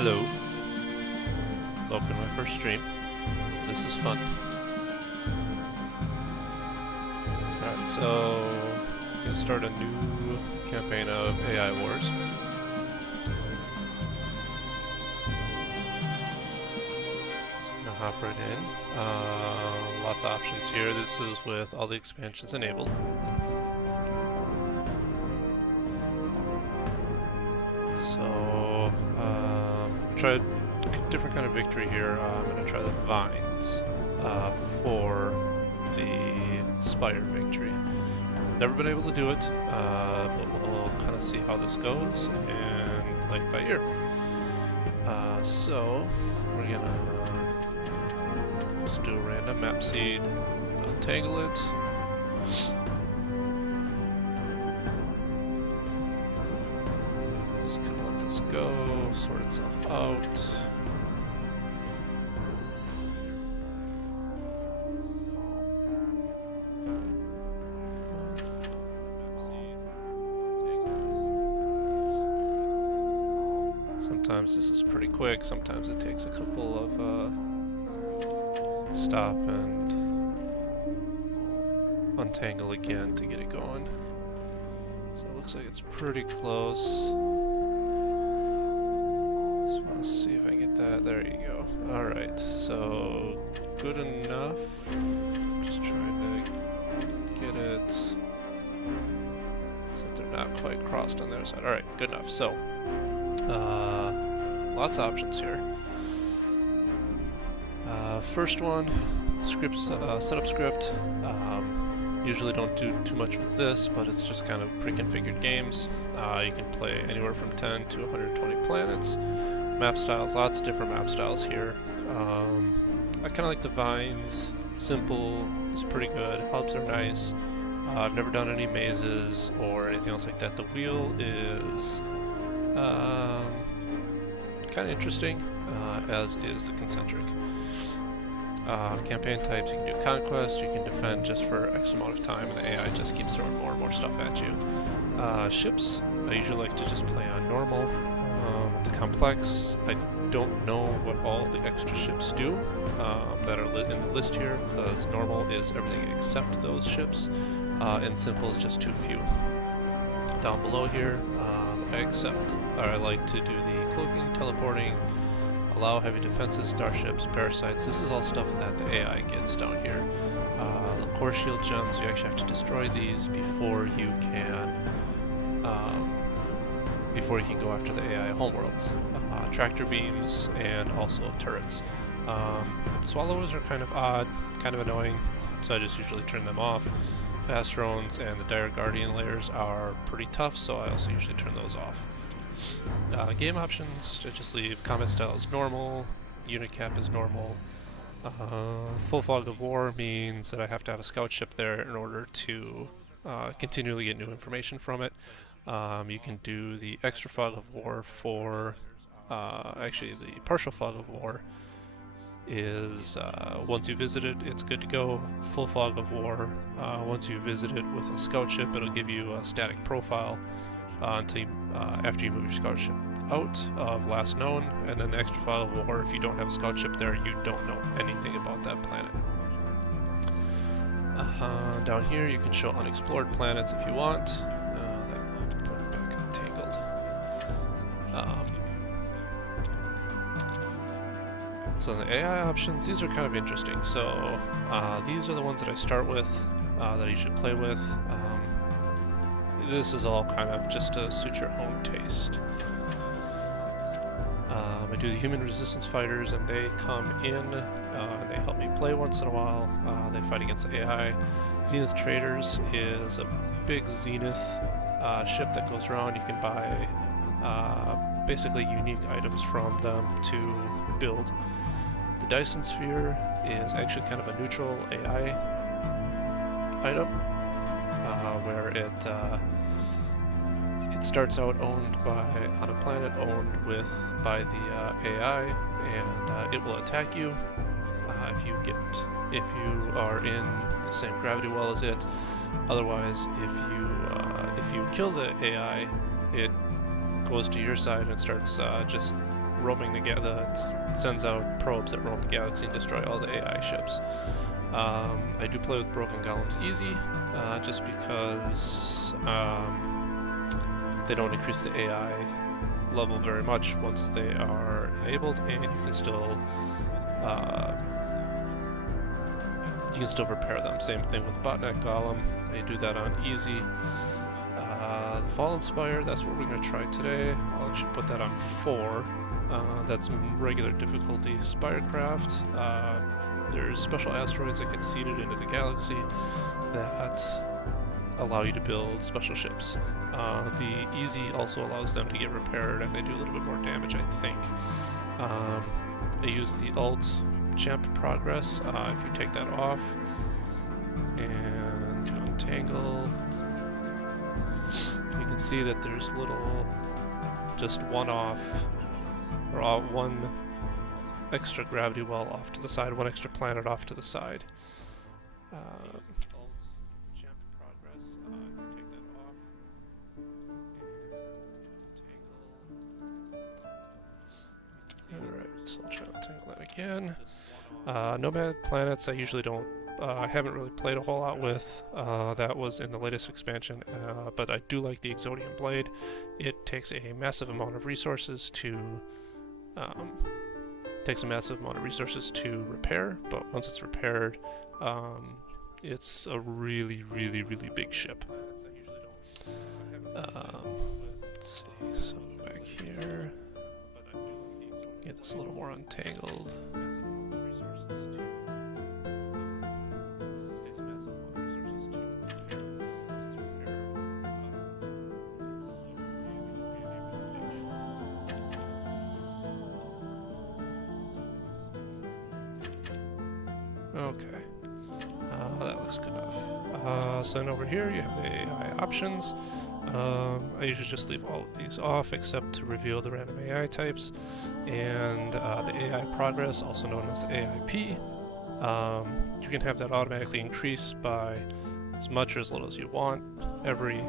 Hello, welcome to my first stream. This is fun. Alright, so I'm gonna start a new campaign of AI Wars. Just gonna hop right in. Lots of options here. This is with all the expansions enabled. So, try a different kind of victory here. I'm going to try the vines for the Spire victory. Never been able to do it, but we'll kind of see how this goes and play it by ear. So, we're going to just do a random map seed, untangle it. Just kind of let this go, sort itself out. Sometimes this is pretty quick, sometimes it takes a couple of stop and untangle again to get it going. So it looks like it's pretty close. Just want to see if I can get that. There you go. Alright, so good enough. Just trying to get it so that they're not quite crossed on the other side. Alright, good enough. So, lots of options here. First one, scripts, setup script. Usually don't do too much with this, but it's just kind of pre-configured games. You can play anywhere from 10 to 120 planets. Map styles, lots of different map styles here. I kind of like the vines. Simple is pretty good. Hubs are nice. I've never done any mazes or anything else like that. The wheel is kind of interesting, as is the concentric. Campaign types, you can do conquest, you can defend just for X amount of time, and the AI just keeps throwing more and more stuff at you. Ships, I usually like to just play on normal. The complex, I don't know what all the extra ships do that are in the list here, because normal is everything except those ships, and simple is just too few. Down below here, I like to do the cloaking, teleporting, allow heavy defenses, starships, parasites. This is all stuff that the AI gets down here. The core shield gems, you actually have to destroy these before you can go after the AI homeworlds. Tractor beams and also turrets. Swallows are kind of odd, kind of annoying, so I just usually turn them off. Fast drones and the Dire Guardian layers are pretty tough, so I also usually turn those off. Game options, I just leave combat style is normal, unit cap is normal. Full fog of war means that I have to have a scout ship there in order to continually get new information from it. You can do the extra fog of war for, actually the partial fog of war is once you visit it, it's good to go. Full fog of war, once you visit it with a scout ship, it'll give you a static profile until after you move your scout ship out of last known, and then the extra fog of war, if you don't have a scout ship there, you don't know anything about that planet. Down here you can show unexplored planets if you want. That put it back untangled. So the AI options, these are kind of interesting. So these are the ones that I start with, that you should play with. This is all kind of just to suit your own taste. I do the human resistance fighters, and they come in, they help me play once in a while. They fight against the AI. Zenith Traders is a big Zenith ship that goes around. You can buy basically unique items from them to build. The Dyson Sphere is actually kind of a neutral AI item, where it starts out owned on a planet owned by the AI, and it will attack you if you are in the same gravity well as it. Otherwise, if you kill the AI, it goes to your side and starts just roaming the sends out probes that roam the galaxy and destroy all the AI ships. I do play with broken golems easy, just because they don't increase the AI level very much once they are enabled, and you can still repair them. Same thing with botnet golem. I do that on easy. The fallen spire, that's what we're going to try today. I'll actually put that on 4. That's regular difficulty. Spirecraft, there's special asteroids that get seeded into the galaxy that allow you to build special ships. The easy also allows them to get repaired, and they do a little bit more damage, I think. I use the alt champ progress. If you take that off and untangle, you can see that there's just one extra gravity well off to the side, one extra planet off to the side. Alright, so I'll try to untangle that again. Nomad planets I usually don't, I haven't really played a whole lot with. That was in the latest expansion, but I do like the Exodium Blade. It takes a massive amount of resources to repair, but once it's repaired, it's a really, really, really big ship. Let's see, so back here, get this a little more untangled. Okay, that looks good enough. So then over here you have the AI options. I usually just leave all of these off except to reveal the random AI types, and the AI progress, also known as the AIP. You can have that automatically increase by as much or as little as you want every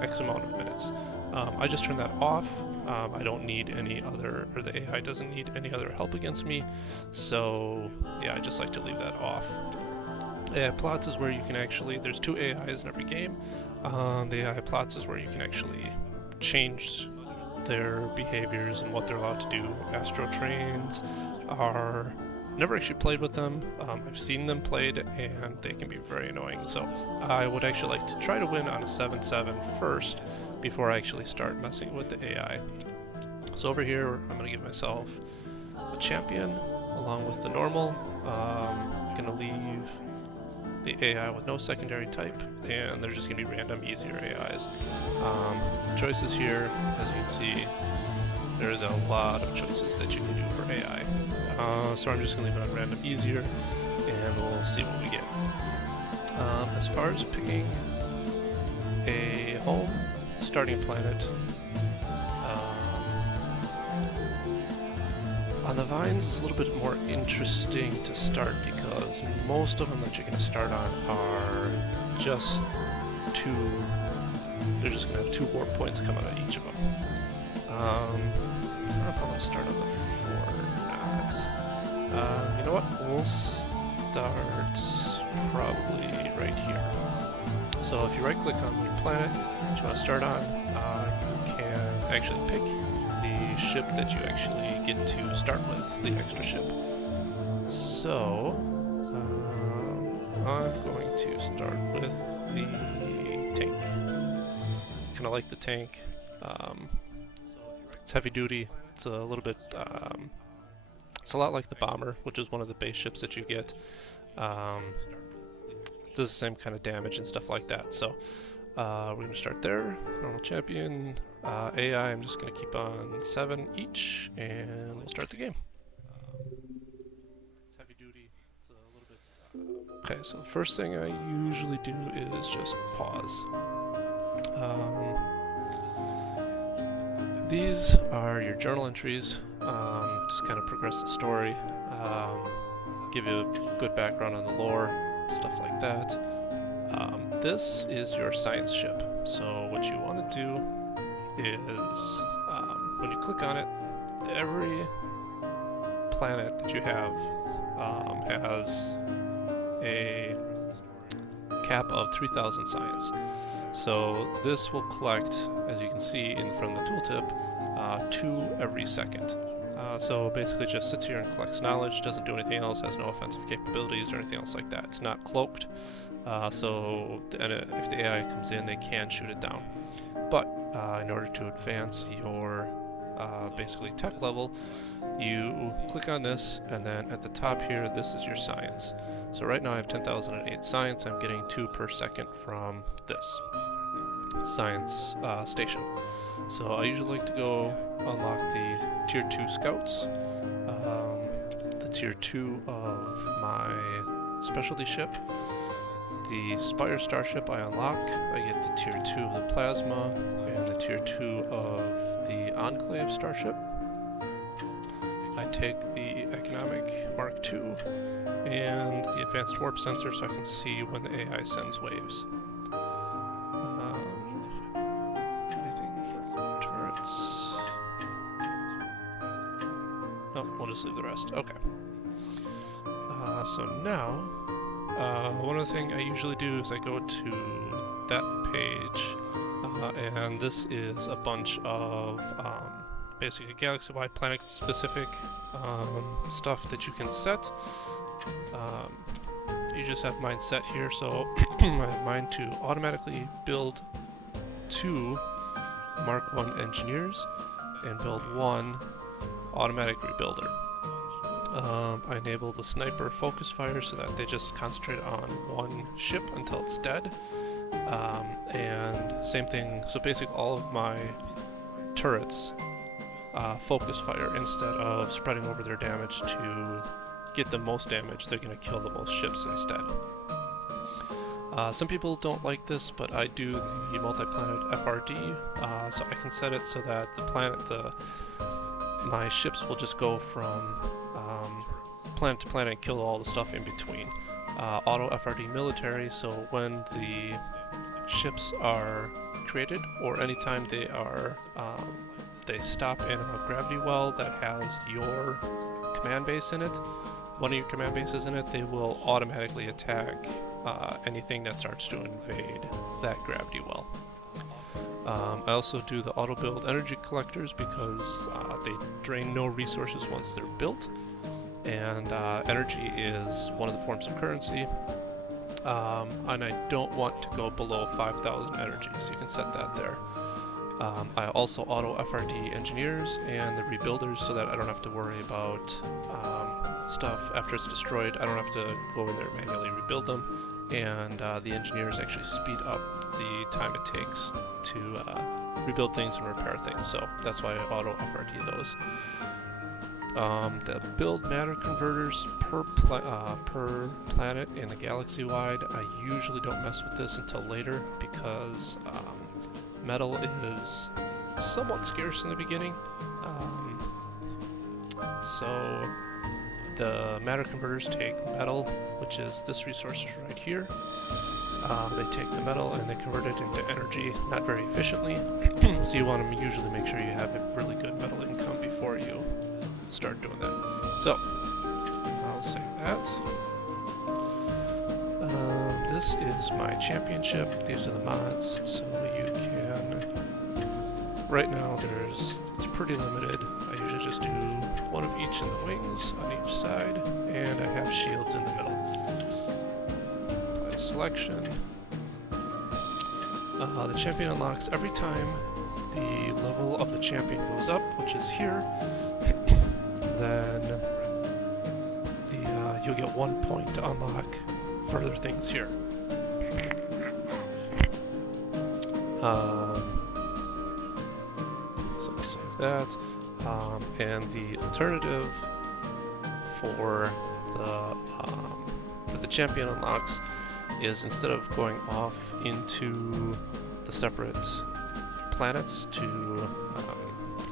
X amount of minutes. I just turn that off. I don't need any other, or the AI doesn't need any other help against me, so yeah, I just like to leave that off. AI plots is where you can actually, there's 2 AIs in every game. The AI plots is where you can actually change their behaviors and what they're allowed to do. Astro trains are, never actually played with them. I've seen them played and they can be very annoying, so I would actually like to try to win on a 7-7 first before I actually start messing with the AI. So over here, I'm going to give myself a champion along with the normal. I'm going to leave the AI with no secondary type, and they're just going to be random, easier AIs. Choices here, as you can see, there's a lot of choices that you can do for AI. So I'm just going to leave it on random, easier, and we'll see what we get. As far as picking a home, starting planet, on the vines it's a little bit more interesting to start because most of them that you're going to start on are just they're just going to have 2 warp points come out of each of them. I don't know if I want to start on the 4 or not. You know what, we'll start probably right here. So if you right click on your planet that you want to start on, you can actually pick the ship that you actually get to start with, the extra ship. So I'm going to start with the tank. Kind of like the tank. It's heavy duty. It's a little bit, it's a lot like the bomber, which is one of the base ships that you get. Does the same kind of damage and stuff like that. So we're going to start there. Normal champion. AI, I'm just going to keep on 7 each, and we'll start the game. Heavy duty. It's a little bit. Okay, so the first thing I usually do is just pause. These are your journal entries. Just kind of progress the story, give you a good background on the lore, stuff like that. This is your science ship. So what you want to do is, when you click on it, every planet that you have has a cap of 3,000 science. So this will collect, as you can see from the tooltip, 2 every second. So basically just sits here and collects knowledge, doesn't do anything else, has no offensive capabilities or anything else like that. It's not cloaked, so if the AI comes in, they can shoot it down. But in order to advance your basically tech level, you click on this, and then at the top here, this is your science. So right now I have 10,008 science. I'm getting 2 per second from this science station. So I usually like to go unlock the tier 2 scouts, the tier 2 of my specialty ship, the Spire starship I unlock. I get the tier 2 of the plasma and the tier 2 of the Enclave starship. I take the economic Mark II and the advanced warp sensor so I can see when the AI sends waves. Anything for turrets? Oh, we'll just leave the rest. Okay. So now, one other thing I usually do is I go to that page, and this is a bunch of basically galaxy-wide planet-specific stuff that you can set. You just have mine set here, so I have mine to automatically build 2 Mark 1 engineers and build 1 automatic rebuilder. I enable the sniper focus fire so that they just concentrate on 1 ship until it's dead. And same thing, so basically all of my turrets focus fire instead of spreading over their damage to get the most damage. They're going to kill the most ships instead. Some people don't like this, but I do the multi-planet FRD, so I can set it so that my ships will just go from planet to planet and kill all the stuff in between. Auto FRD military, so when the ships are created or anytime they are they stop in a gravity well that has your command base in it, one of your command bases in it, they will automatically attack anything that starts to invade that gravity well. I also do the auto build energy collectors because they drain no resources once they're built, and energy is one of the forms of currency, and I don't want to go below 5,000 energy, so you can set that there. I also auto FRD engineers and the rebuilders so that I don't have to worry about stuff after it's destroyed. I don't have to go in there and manually rebuild them, and the engineers actually speed up the time it takes to rebuild things and repair things, so that's why I auto FRD those. The build matter converters per planet in the galaxy wide, I usually don't mess with this until later because metal is somewhat scarce in the beginning. So the matter converters take metal, which is this resource right here. They take the metal and they convert it into energy, not very efficiently. So you want to usually make sure you have a really good metal income before you start doing that. So I'll save that. This is my championship. These are the mods, so you can. Right now, it's pretty limited. I usually just do 1 of each in the wings on each side, and I have shields in the middle. Apply selection. The champion unlocks every time the level of the champion goes up, which is here. Then you'll get 1 point to unlock further things here. So I'll save that. And the alternative for the champion unlocks is instead of going off into the separate planets to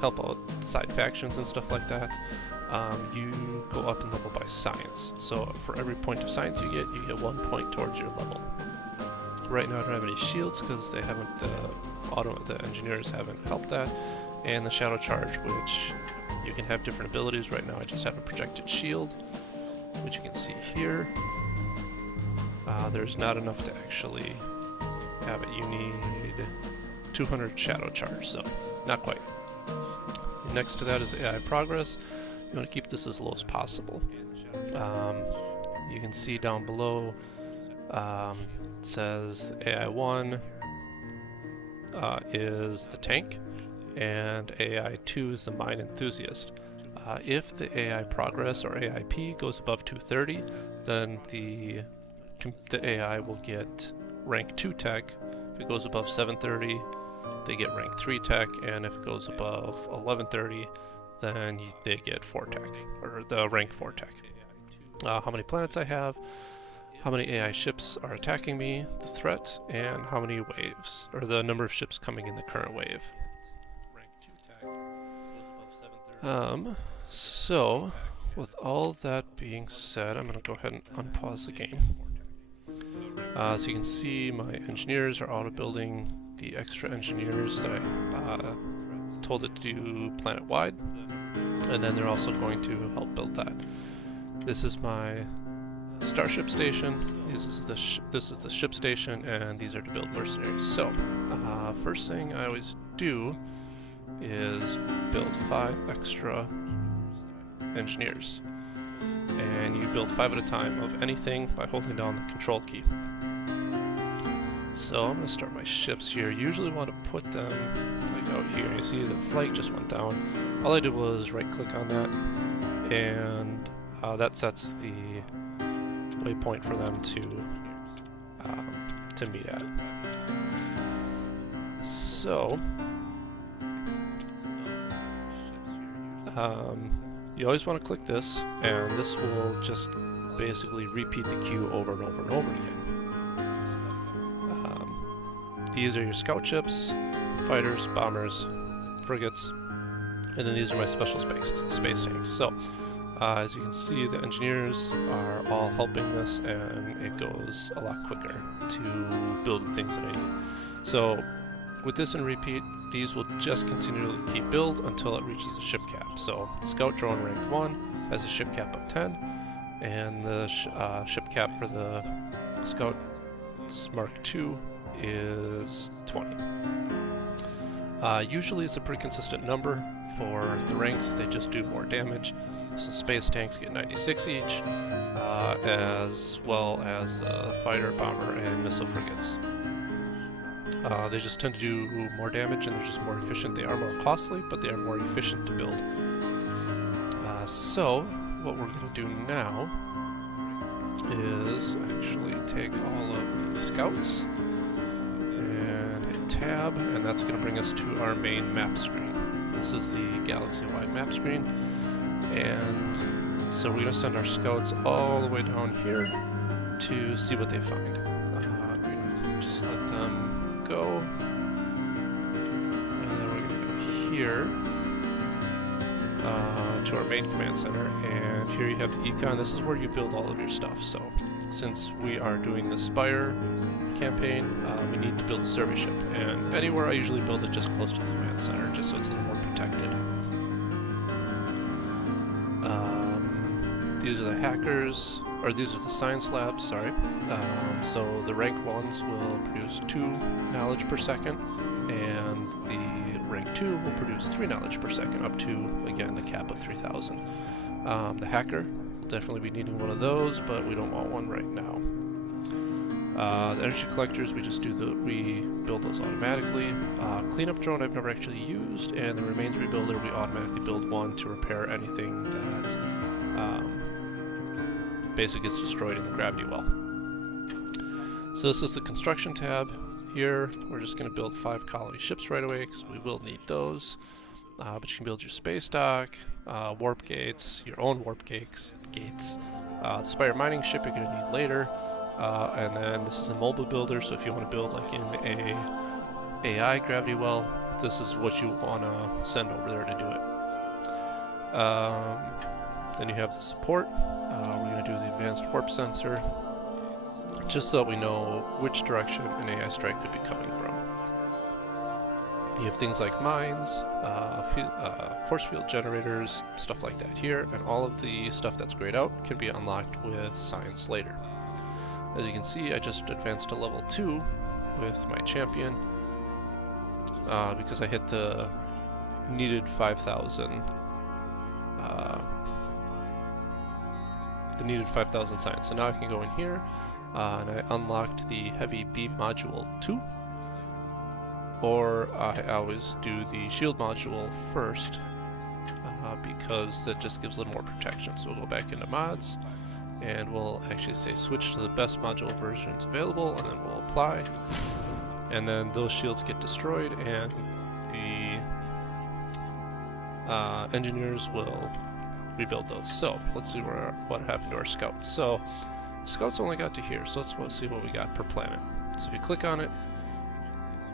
help out side factions and stuff like that, you go up in level by science. So for every point of science you get 1 point towards your level. Right now I don't have any shields because they haven't, the engineers haven't helped that, and the shadow charge, which You can have different abilities. Right now I just have a projected shield, which you can see here. There's not enough to actually have it. You need 200 shadow charge, so not quite. Next to that is AI progress. You want to keep this as low as possible. You can see down below it says AI1 is the tank, and AI2 is the mine enthusiast. If the AI progress or AIP goes above 230, then the AI will get rank 2 tech. If it goes above 730, they get rank 3 tech, and if it goes above 1130, then they get 4 tech, or the rank 4 tech. How many planets I have, how many AI ships are attacking me, the threat, and how many waves, or the number of ships coming in the current wave. So, with all that being said, I'm going to go ahead and unpause the game. So you can see my engineers are auto-building the extra engineers that I told it to do planet-wide, and then they're also going to help build that. This is my starship station, this is the ship station, and these are to build mercenaries. So, first thing I always do is build 5 extra engineers. And you build 5 at a time of anything by holding down the control key. So I'm going to start my ships here. You usually want to put them like out here. You see the flight just went down. All I did was right click on that, and that sets the waypoint for them to meet at. So you always want to click this, and this will just basically repeat the queue over and over and over again. These are your scout ships, fighters, bombers, frigates, and then these are my special space tanks. So, as you can see, the engineers are all helping this, and it goes a lot quicker to build the things that I need. So, with this in repeat, these will just continually keep build until it reaches the ship cap. So, the scout drone rank 1 has a ship cap of 10, and the ship cap for the scout Mark II is 20. Usually it's a pretty consistent number. For the ranks, they just do more damage. So space tanks get 96 each, as well as the fighter, bomber, and missile frigates. They just tend to do more damage, and they're just more efficient. They are more costly, but they are more efficient to build. So what we're going to do now is actually take all of the scouts and hit tab, and that's going to bring us to our main map screen. This is the galaxy-wide map screen, and so we're going to send our scouts all the way down here to see what they find. Just let them go, and then we're going to go here to our main command center, and here you have the econ. This is where you build all of your stuff. So since we are doing the Spire campaign, we need to build a survey ship, and anywhere I usually build it just close to the command center, just so it's a little more protected. These are the hackers, or these are the science labs, sorry. So the rank 1s will produce 2 knowledge per second, and the rank 2 will produce 3 knowledge per second, up to, again, the cap of 3,000. The hacker will definitely be needing one of those, but we don't want one right now. The energy collectors, we build those automatically. Cleanup drone I've never actually used, and the remains rebuilder, we automatically build one to repair anything that basically gets destroyed in the gravity well. So this is the construction tab. Here, we're just going to build 5 colony ships right away, because we will need those. But you can build your space dock, warp gates, your own warp gates, the Spire mining ship you're going to need later. And then this is a mobile builder, so if you want to build like in a AI gravity well, this is what you want to send over there to do it. Then you have the support. We're going to do the advanced warp sensor, just so that we know which direction an AI strike could be coming from. You have things like mines, force field generators, stuff like that here, and all of the stuff that's grayed out can be unlocked with science later. As you can see, I just advanced to level 2 with my champion because I hit the needed 5,000 science. So now I can go in here and I unlocked the heavy beam module 2, or I always do the shield module first because that just gives a little more protection. So we'll go back into mods and we'll actually say switch to the best module versions available, and then we'll apply, and then those shields get destroyed and the engineers will rebuild those. So let's see what happened to our scouts. So scouts only got to here, so let's see what we got per planet. So if you click on it,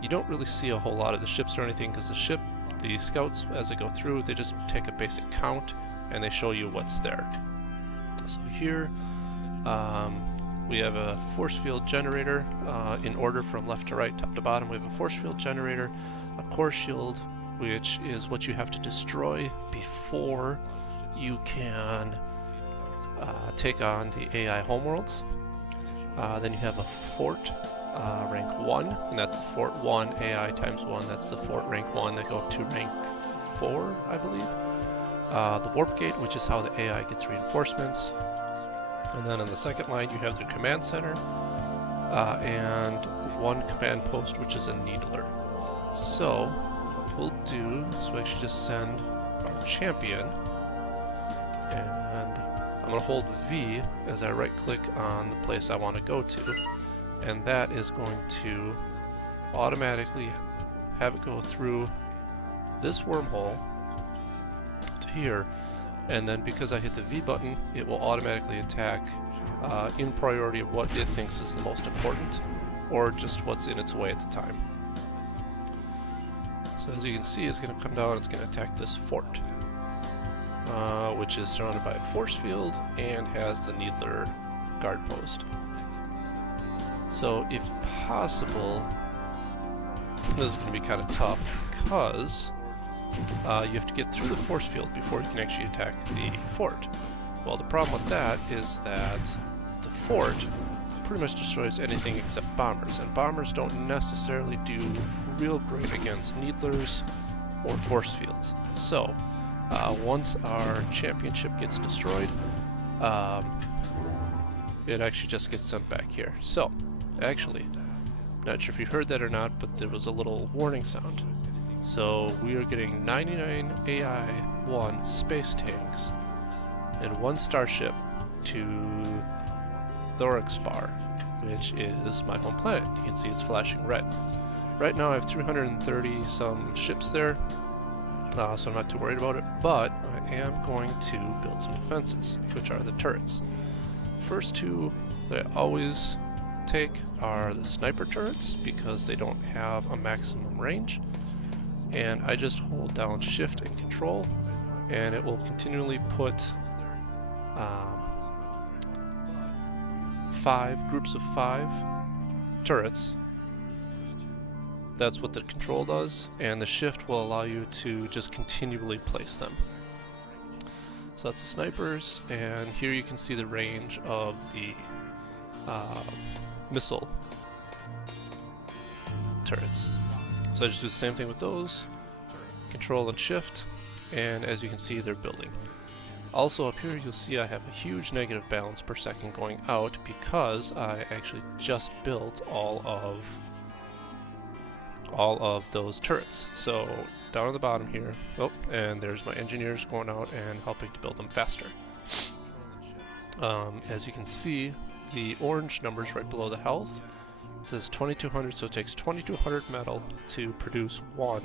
you don't really see a whole lot of the ships or anything, because the scouts, as they go through, they just take a basic count and they show you what's there. So here we have a force field generator in order from left to right, top to bottom. We have a force field generator, a core shield, which is what you have to destroy before you can take on the AI homeworlds. Then you have a fort rank 1, and that's fort 1 AI times 1. That's the fort rank 1 that go up to rank 4, I believe. The warp gate, which is how the AI gets reinforcements. And then on the second line you have the command center and one command post, which is a needler. So what we'll do is we actually just send our champion, and I'm going to hold V as I right click on the place I want to go to, and that is going to automatically have it go through this wormhole to here, and then because I hit the V button, it will automatically attack in priority of what it thinks is the most important, or just what's in its way at the time. So as you can see, it's going to come down and it's going to attack this fort, which is surrounded by a force field and has the needler guard post. So if possible, this is going to be kind of tough because you have to get through the force field before you can actually attack the fort. Well, the problem with that is that the fort pretty much destroys anything except bombers, and bombers don't necessarily do real great against needlers or force fields. So once our championship gets destroyed, it actually just gets sent back here. So actually, not sure if you heard that or not, but there was a little warning sound. So we are getting 99 AI-1 space tanks and 1 starship to Spire, which is my home planet. You can see it's flashing red. Right now I have 330 some ships there, so I'm not too worried about it, but I am going to build some defenses, which are the turrets. First two that I always take are the sniper turrets, because they don't have a maximum range, and I just hold down shift and control and it will continually put 5 groups of 5 turrets. That's what the control does, and the shift will allow you to just continually place them. So that's the snipers, and here you can see the range of the missile turrets. So I just do the same thing with those, control and shift, and as you can see, they're building. Also up here you'll see I have a huge negative balance per second going out because I actually just built all of those turrets. So down at the bottom here, oh, and there's my engineers going out and helping to build them faster. As you can see, the orange numbers right below the health, it says 2200, so it takes 2200 metal to produce 1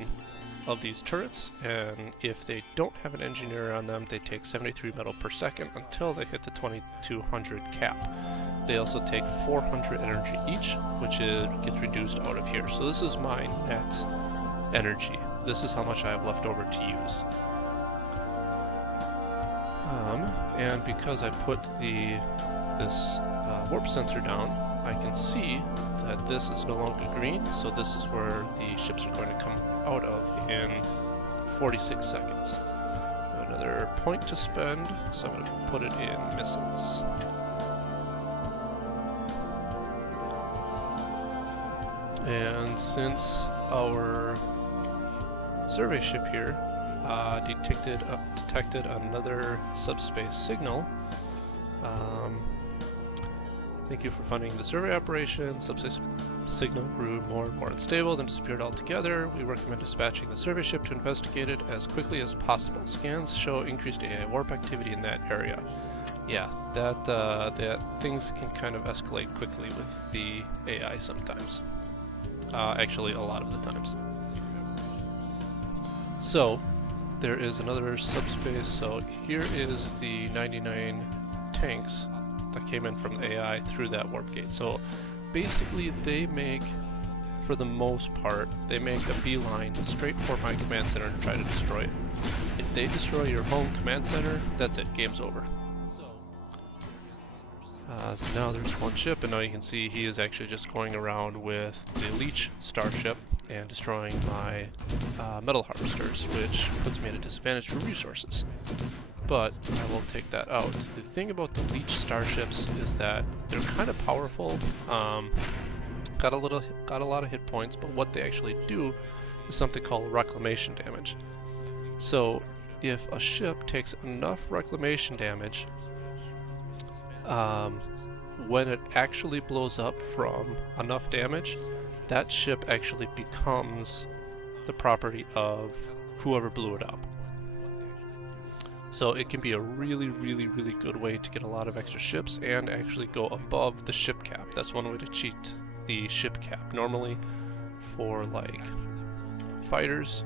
of these turrets, and if they don't have an engineer on them, they take 73 metal per second until they hit the 2200 cap. They also take 400 energy each, which gets reduced out of here. So this is my net energy. This is how much I have left over to use. And because I put the this warp sensor down, I can see that this is no longer green, so this is where the ships are going to come out of in 46 seconds. Another point to spend, so I'm going to put it in missiles. And since our survey ship here detected another subspace signal, thank you for funding the survey operation. Subspace signal grew more and more unstable, then disappeared altogether. We recommend dispatching the survey ship to investigate it as quickly as possible. Scans show increased AI warp activity in that area. Yeah, that things can kind of escalate quickly with the AI sometimes. Actually, a lot of the times. So, there is another subspace. So here is the 99 tanks that came in from the AI through that warp gate. So basically they make, for the most part, they make a beeline straight for my command center and try to destroy it. If they destroy your home command center, that's it, game's over. So now there's one ship, and now you can see he is actually just going around with the Leech starship and destroying my metal harvesters, which puts me at a disadvantage for resources. But I will take that out. The thing about the Leech starships is that they're kind of powerful. Got a lot of hit points, but what they actually do is something called reclamation damage. So if a ship takes enough reclamation damage, when it actually blows up from enough damage, that ship actually becomes the property of whoever blew it up. So it can be a really, really, really good way to get a lot of extra ships and actually go above the ship cap. That's one way to cheat the ship cap. Normally, for like fighters,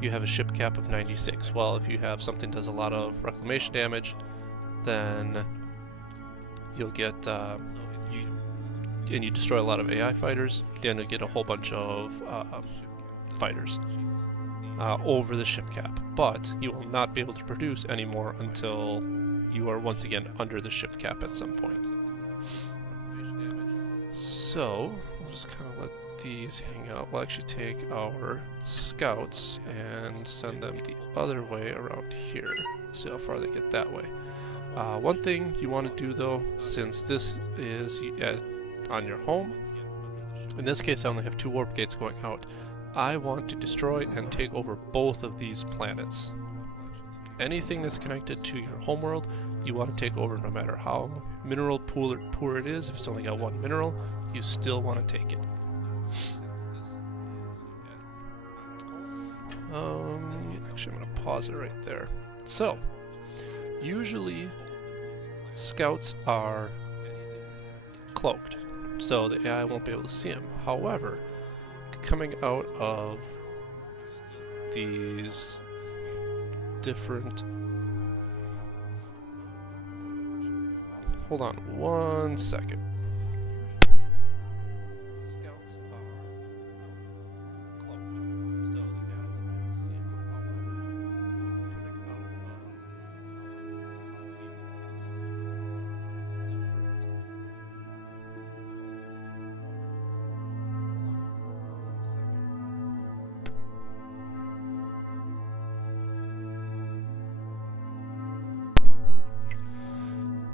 you have a ship cap of 96. Well, if you have something that does a lot of reclamation damage, then you'll get and you destroy a lot of AI fighters, then you'll get a whole bunch of fighters over the ship cap. But you will not be able to produce anymore until you are once again under the ship cap at some point. So we'll just kind of let these hang out. We'll actually take our scouts and send them the other way around here. See how far they get that way. One thing you want to do though, since this is on your home, in this case I only have 2 warp gates going out, I want to destroy and take over both of these planets. Anything that's connected to your homeworld, you want to take over no matter how mineral poor it is. If it's only got 1 mineral, you still want to take it. Actually, I'm going to pause it right there. So, usually scouts are cloaked, so the AI won't be able to see them. However, coming out of these different... Hold on 1 second.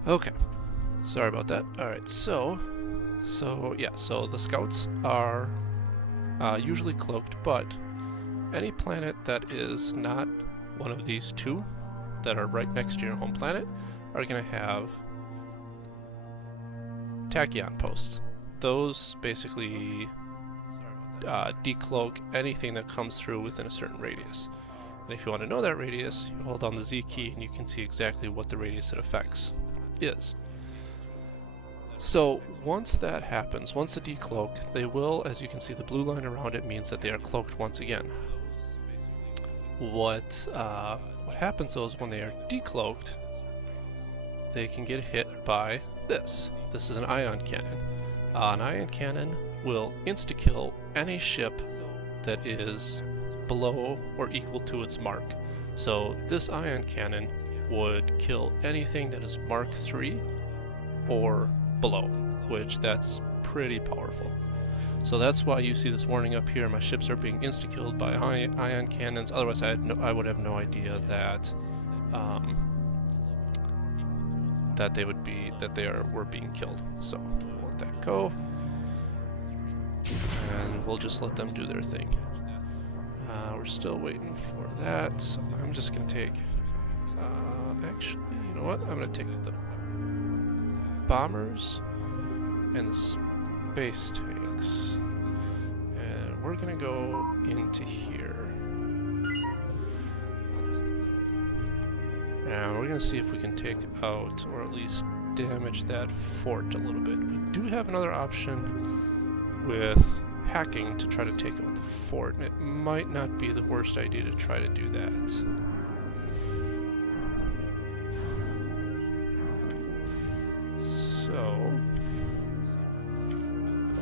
Okay, sorry about that. Alright, so the scouts are usually cloaked, but any planet that is not one of these 2 that are right next to your home planet are going to have tachyon posts. Those basically decloak anything that comes through within a certain radius. And if you want to know that radius, you hold down the Z key and you can see exactly what the radius it affects is. So once that happens, once they decloak, they will, as you can see, the blue line around it means that they are cloaked once again. What happens though is when they are decloaked, they can get hit by this. This is an ion cannon. An ion cannon will insta-kill any ship that is below or equal to its mark. So this ion cannon would kill anything that is Mark 3 or below, which that's pretty powerful. So that's why you see this warning up here. My ships are being insta-killed by ion cannons. Otherwise, I would have no idea that that they were being killed. So we'll let that go, and we'll just let them do their thing. We're still waiting for that. So I'm just gonna take. Actually, you know what? I'm gonna take the bombers and the space tanks, and we're gonna go into here, and we're gonna see if we can take out or at least damage that fort a little bit. We do have another option with hacking to try to take out the fort, and it might not be the worst idea to try to do that. So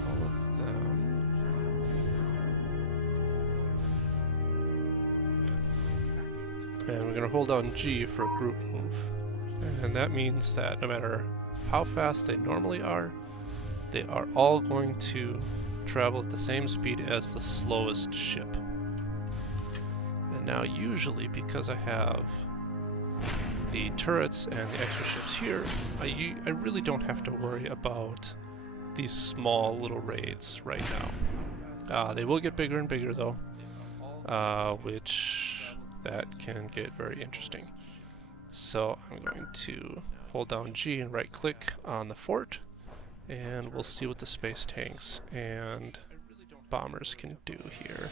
all of them. And we're going to hold down G for a group move. And that means that no matter how fast they normally are, they are all going to travel at the same speed as the slowest ship. And now usually, because I have the turrets and the extra ships here, I really don't have to worry about these small little raids right now. They will get bigger and bigger though, which that can get very interesting. So I'm going to hold down G and right click on the fort, and we'll see what the space tanks and bombers can do here.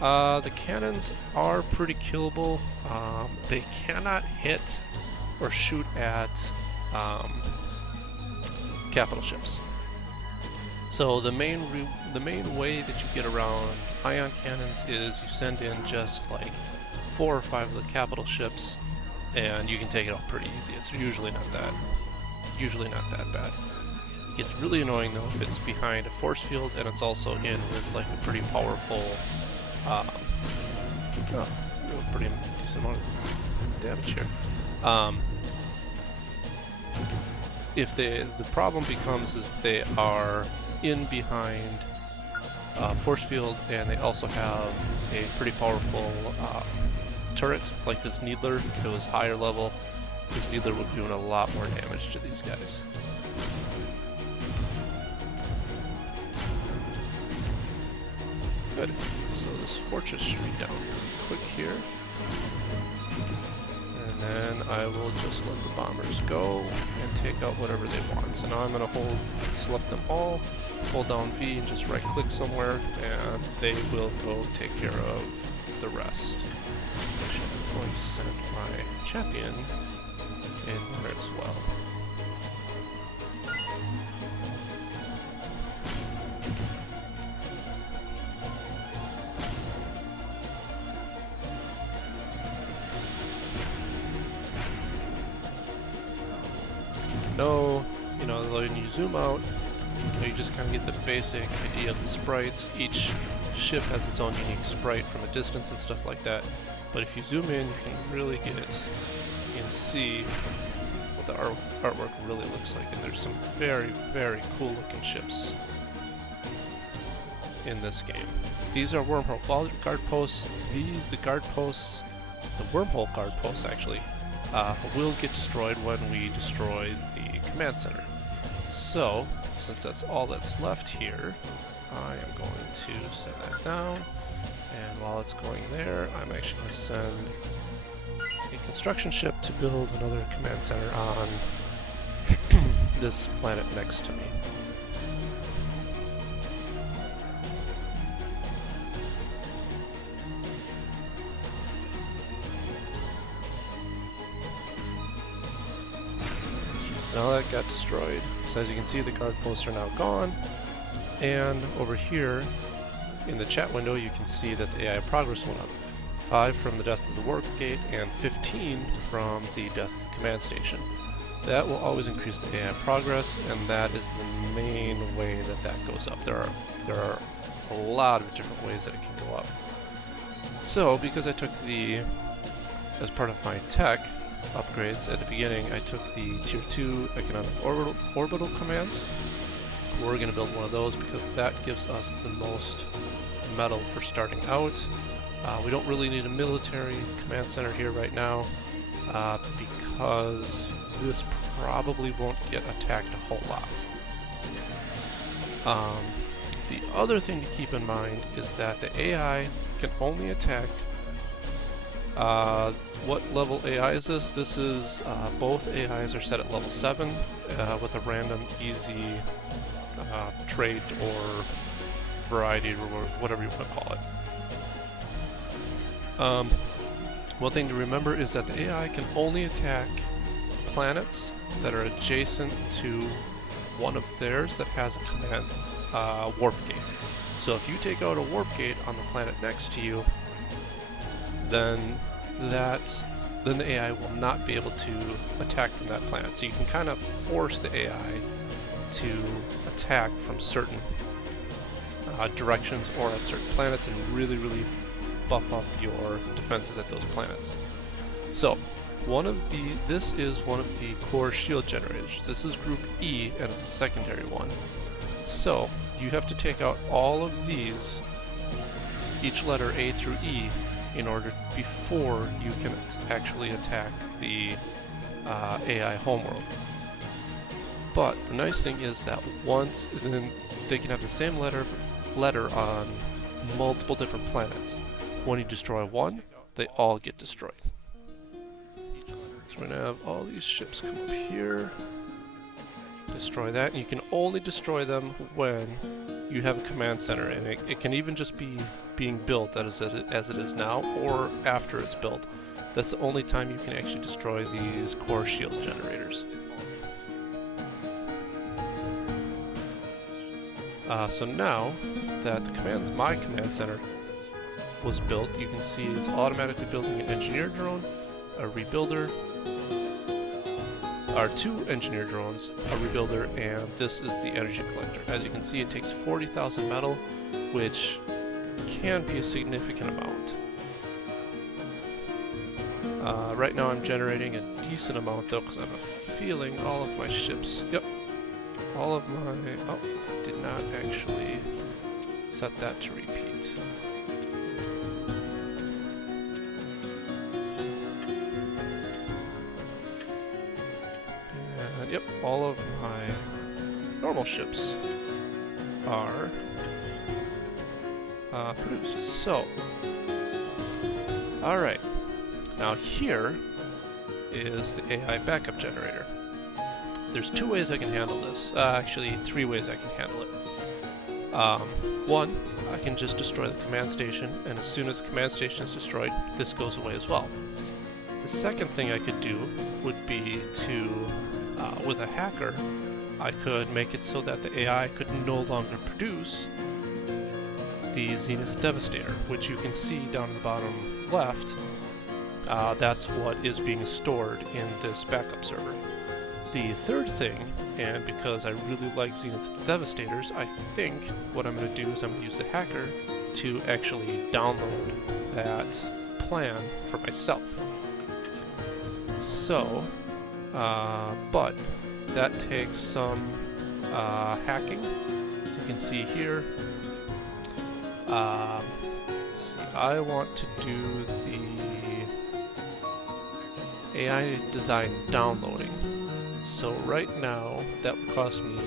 The cannons are pretty killable. They cannot hit or shoot at capital ships. So the main way that you get around ion cannons is you send in just like 4 or 5 of the capital ships, and you can take it out pretty easy. It's usually not that bad. It gets really annoying though if it's behind a force field and it's also in with like a pretty powerful, pretty decent amount of damage here. If the problem becomes is if they are in behind force field and they also have a pretty powerful turret like this Needler. If it was higher level, this Needler would be doing a lot more damage to these guys. Good. So this fortress should be down quick here. And then I will just let the bombers go and take out whatever they want. So now I'm going to select them all, hold down V and just right click somewhere, and they will go take care of the rest. Actually, I'm going to send my champion in there as well. When you zoom out, you just kind of get the basic idea of the sprites. Each ship has its own unique sprite from a distance and stuff like that. But if you zoom in, you can really get it. You can see what the artwork really looks like. And there's some very, very cool looking ships in this game. These are wormhole guard posts. The wormhole guard posts actually, will get destroyed when we destroy the command center. So, since that's all that's left here, I am going to send that down, and while it's going there, I'm actually going to send a construction ship to build another command center on this planet next to me. Now that got destroyed. So as you can see, the guard posts are now gone. And over here in the chat window, you can see that the AI progress went up. 5 from the death of the warp gate and 15 from the death of the command station. That will always increase the AI progress, and that is the main way that that goes up. There are a lot of different ways that it can go up. So because I took as part of my tech, upgrades. At the beginning, I took the Tier 2 economic orbital commands. We're going to build one of those because that gives us the most metal for starting out. We don't really need a military command center here right now because this probably won't get attacked a whole lot. The other thing to keep in mind is that the AI can only attack. What level AI is this? This is both AIs are set at level 7 with a random easy trait or variety or whatever you want to call it. One thing to remember is that the AI can only attack planets that are adjacent to one of theirs that has a command warp gate. So if you take out a warp gate on the planet next to you, then the AI will not be able to attack from that planet. So you can kind of force the AI to attack from certain directions or at certain planets and really, really buff up your defenses at those planets. So this is one of the core shield generators. This is group E and it's a secondary one. So you have to take out all of these, each letter A through E, in order before you can actually attack the AI homeworld. But the nice thing is that then they can have the same letter on multiple different planets. When you destroy one, they all get destroyed. So we're gonna have all these ships come up here, destroy that, and you can only destroy them when you have a command center, and it can even just be being built as it is now, or after it's built. That's the only time you can actually destroy these core shield generators. So now that my command center was built, you can see it's automatically building an engineer drone, a rebuilder, our 2 engineer drones, a rebuilder, and this is the energy collector. As you can see, it takes 40,000 metal, which can be a significant amount. Right now I'm generating a decent amount though, because I have a feeling all of my ships, did not actually set that to repeat. And yep, all of my normal ships are produced. So, alright, now here is the AI backup generator. There's 2 ways I can handle this. Actually, 3 ways I can handle it. One, I can just destroy the command station, and as soon as the command station is destroyed, this goes away as well. The second thing I could do would be to, with a hacker, I could make it so that the AI could no longer produce the Zenith Devastator, which you can see down in the bottom left. That's what is being stored in this backup server. The third thing, and because I really like Zenith Devastators, I think what I'm going to do is I'm going to use the hacker to actually download that plan for myself. So, but that takes some hacking. So you can see here, I want to do the AI design downloading. So right now, that would cost me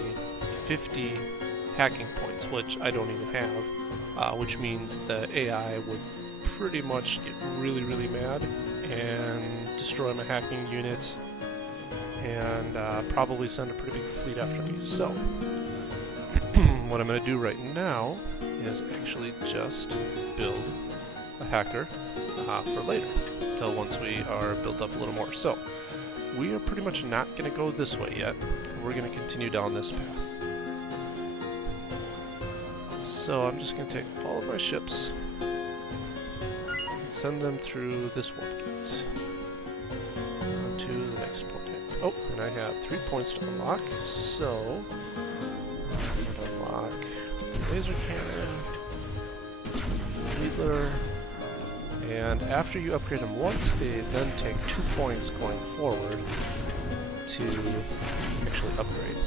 50 hacking points, which I don't even have, which means the AI would pretty much get really, really mad and destroy my hacking unit and probably send a pretty big fleet after me. So, what I'm going to do right now is actually just build a hacker for later, until once we are built up a little more. So, we are pretty much not going to go this way yet. We're going to continue down this path. So I'm just going to take all of my ships and send them through this warp gate to the next point. Oh, and I have 3 points to unlock, so I'm going to unlock laser cannon, needler, And after you upgrade them once, they then take 2 points going forward to actually upgrade.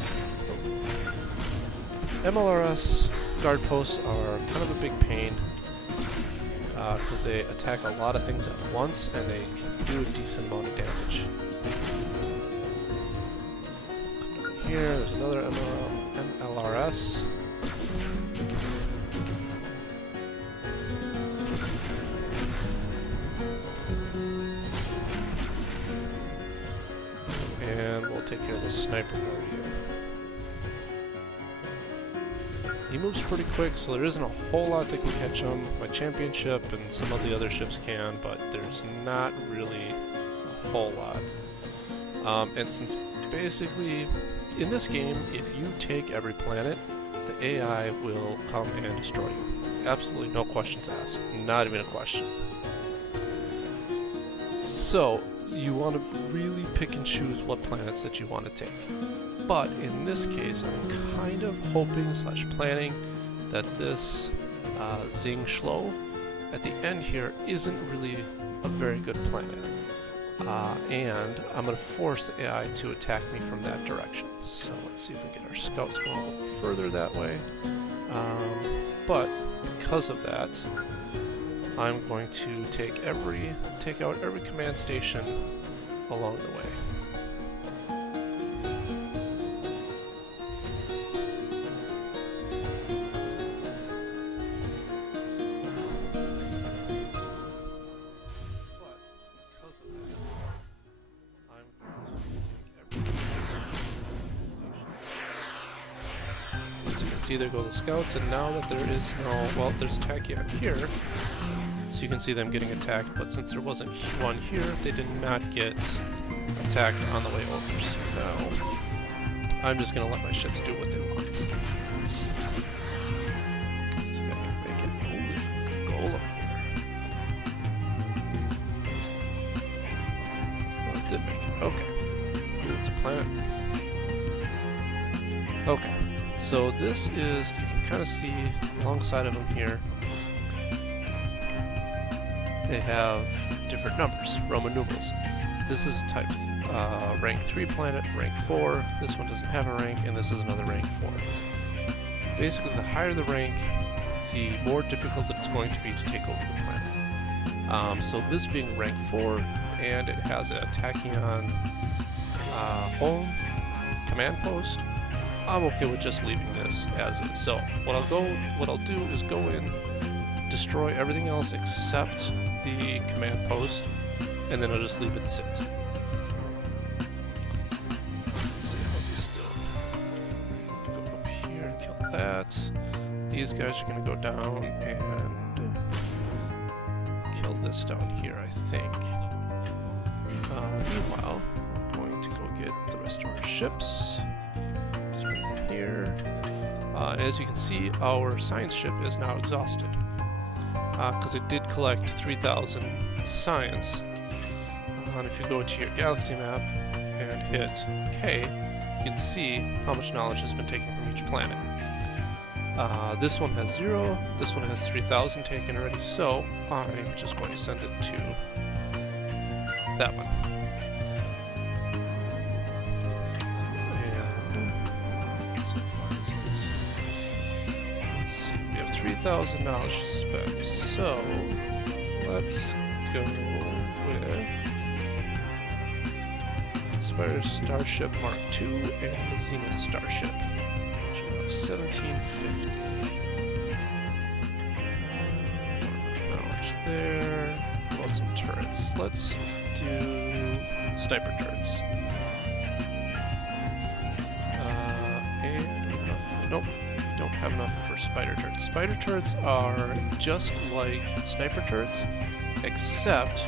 MLRS guard posts are kind of a big pain because they attack a lot of things at once and they can do a decent amount of damage. Here, there's another MLRS. And we'll take care of the sniper guardian. He moves pretty quick, so there isn't a whole lot that can catch him. My championship and some of the other ships can, but there's not really a whole lot. And since basically, in this game, if you take every planet, the AI will come and destroy you. Absolutely no questions asked. Not even a question. So, you want to really pick and choose what planets that you want to take. But in this case, I'm kind of hoping / planning that this Zing Shlo at the end here isn't really a very good planet. And I'm going to force the AI to attack me from that direction. So let's see if we get our scouts going a little further that way. But because of that, I'm going to take out every command station along the way. See, there go the scouts, and now that there is no, well, there's a Tachyon here, so you can see them getting attacked, but since there wasn't one here, they did not get attacked on the way over. So now, I'm just going to let my ships do what they want. Just gotta make it, ooh, good goal up here. Well, it did make it, okay. Ooh, it's a planet. Okay. So this is, you can kind of see alongside of them here, they have different numbers, Roman numerals. This is a type rank 3 planet, rank 4, this one doesn't have a rank, and this is another rank 4. Basically, the higher the rank, the more difficult it's going to be to take over the planet. So this being rank 4, and it has a Tachyon home command post, I'm okay with just leaving this as is. So what I'll do is go in, destroy everything else except the command post, and then I'll just leave it sit. Let's see, how's this doing? Go up here and kill that. These guys are gonna go down and kill this down here, I think. Meanwhile, I'm going to go get the rest of our ships. Here. And as you can see, our science ship is now exhausted because it did collect 3,000 science. And if you go to your galaxy map and hit K, you can see how much knowledge has been taken from each planet. This one has 0, this one has 3,000 taken already, so I'm just going to send it to that one. Let's see, we have 3,000 knowledge to spend, so let's go with Spire Starship Mark II and Zenith Starship. Which will have 1750. Knowledge there. Well, some turrets. Let's do sniper turrets. And nope, we don't have enough for spider turrets. Spider turrets are just like sniper turrets, except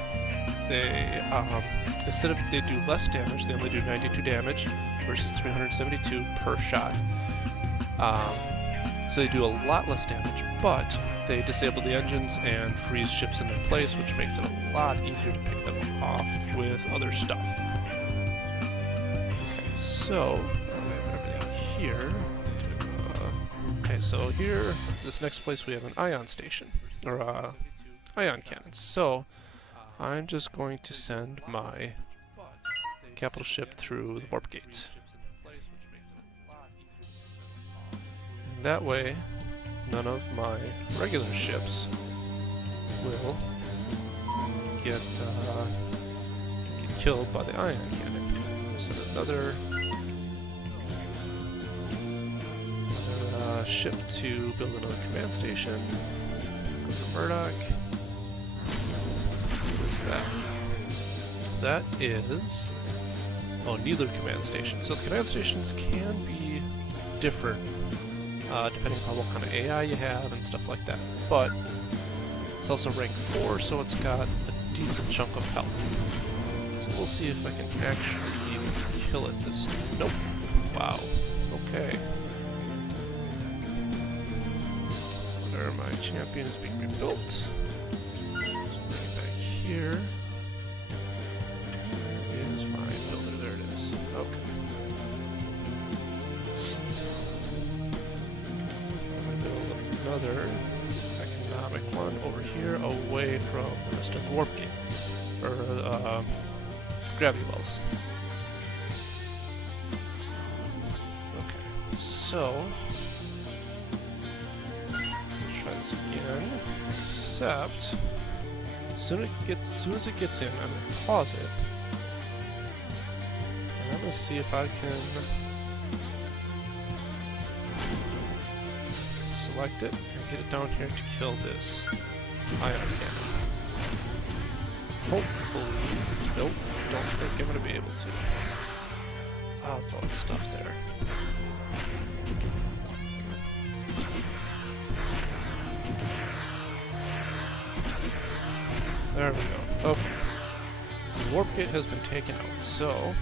they instead of they do less damage, they only do 92 damage versus 372 per shot. So they do a lot less damage, but they disable the engines and freeze ships in their place, which makes it a lot easier to pick them off with other stuff. Okay, so we have everything here. Okay, so here, this next place we have an ion station, or ion cannons. So I'm just going to send my capital ship through the warp gate. And that way, none of my regular ships will get killed by the ion cannon. So another ship to build another command station. Go to Murdoch. What is that? That is neither command station. So the command stations can be different depending upon what kind of AI you have and stuff like that. But it's also rank 4, so it's got a decent chunk of health. So we'll see if I can actually kill it this time. Nope. Wow. Okay. So there, my champion is being rebuilt. Let's bring it back here. Where is my builder? There it is. Okay. I'm going to build another economic one over here, away from the rest of the warp gates, or gravity wells. Okay, so let's try this again. Except, as soon as it gets in, I'm gonna pause it, and I'm gonna see if I can select it and get it down here to kill this ion cannon. Hopefully, nope, don't think I'm gonna be able to. Oh, it's all that stuff there. There we go. Okay. So the warp gate has been taken out. So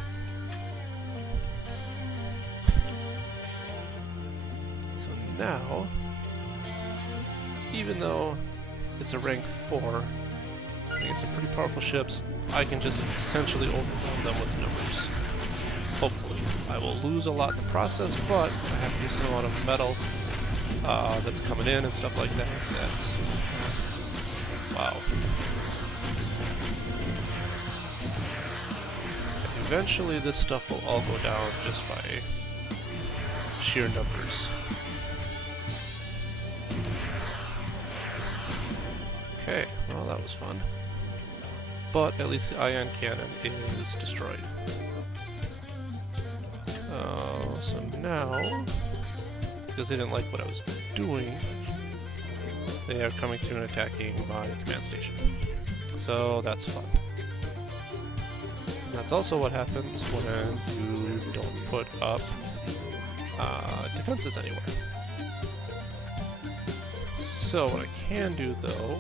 now, even though it's a rank 4, I think it's some pretty powerful ships, I can just essentially overwhelm them with numbers. Hopefully. I will lose a lot in the process, but I have to use a lot of metal that's coming in and stuff like that. Wow. Eventually this stuff will all go down just by sheer numbers. Okay, well that was fun. But at least the ion cannon is destroyed. So now, because they didn't like what I was doing, they are coming through and attacking my command station. So that's fun. And that's also what happens when you don't put up defenses anywhere. So what I can do though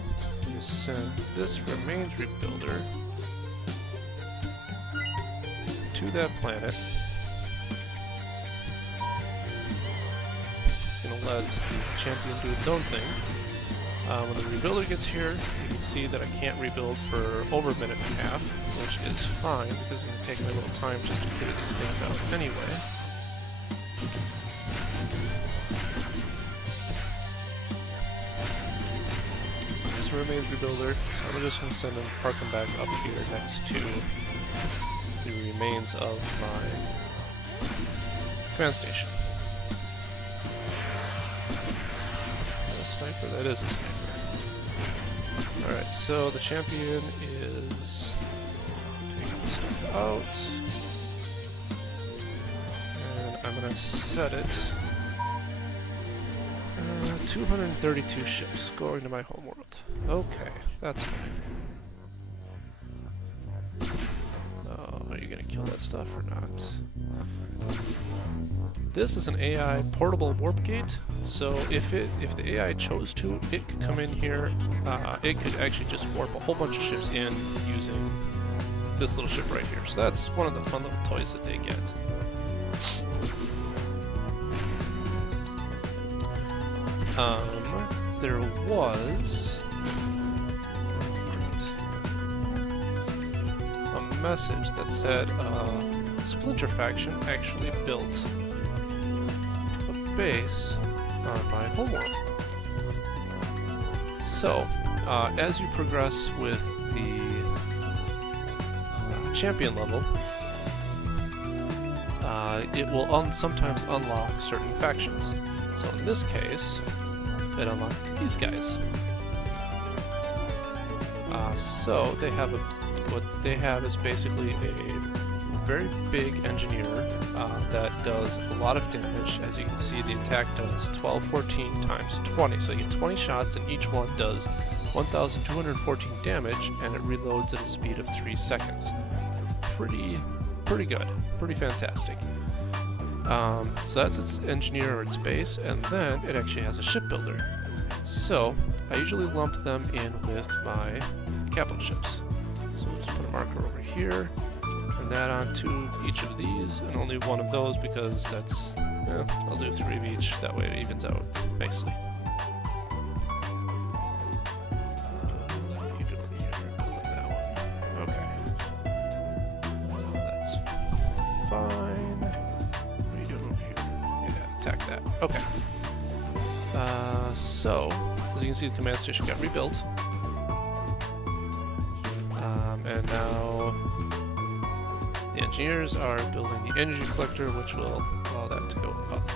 is send this remains rebuilder to that planet. It's going to let the champion do its own thing. When the rebuilder gets here, you can see that I can't rebuild for over a minute and a half, which is fine because it's going to take me a little time just to figure these things out anyway. Here's the remains rebuilder. So I'm just going to send them, park them back up here next to the remains of my command station. Sniper? That is a sniper. Alright, so the champion is taking this stuff out. And I'm going to set it 232 ships going to my homeworld. Okay, that's fine. Are you going to kill that stuff or not? This is an AI portable warp gate, so if the AI chose to, it could come in here. It could actually just warp a whole bunch of ships in using this little ship right here. So that's one of the fun little toys that they get. There was a message that said Splinter Faction actually built a base on my homeworld. So, as you progress with the champion level, it will sometimes unlock certain factions. So in this case, it unlocked these guys. So they have what they have is basically a very big engineer that does a lot of damage. As you can see, the attack does 1214 times 20, so you get 20 shots and each one does 1214 damage, and it reloads at a speed of 3 seconds. Pretty good, pretty fantastic. So that's its engineer or its base, and then it actually has a shipbuilder. So I usually lump them in with my capital ships. So we'll just put a marker over here, and that onto each of these, and only one of those because that's, I'll do 3 of each, that way it evens out nicely. What are you doing here? Building that one. Okay. That's fine. What are you doing over here? Yeah, attack that. Okay. So, as you can see, the command station got rebuilt. And now the engineers are building the energy collector, which will allow that to go up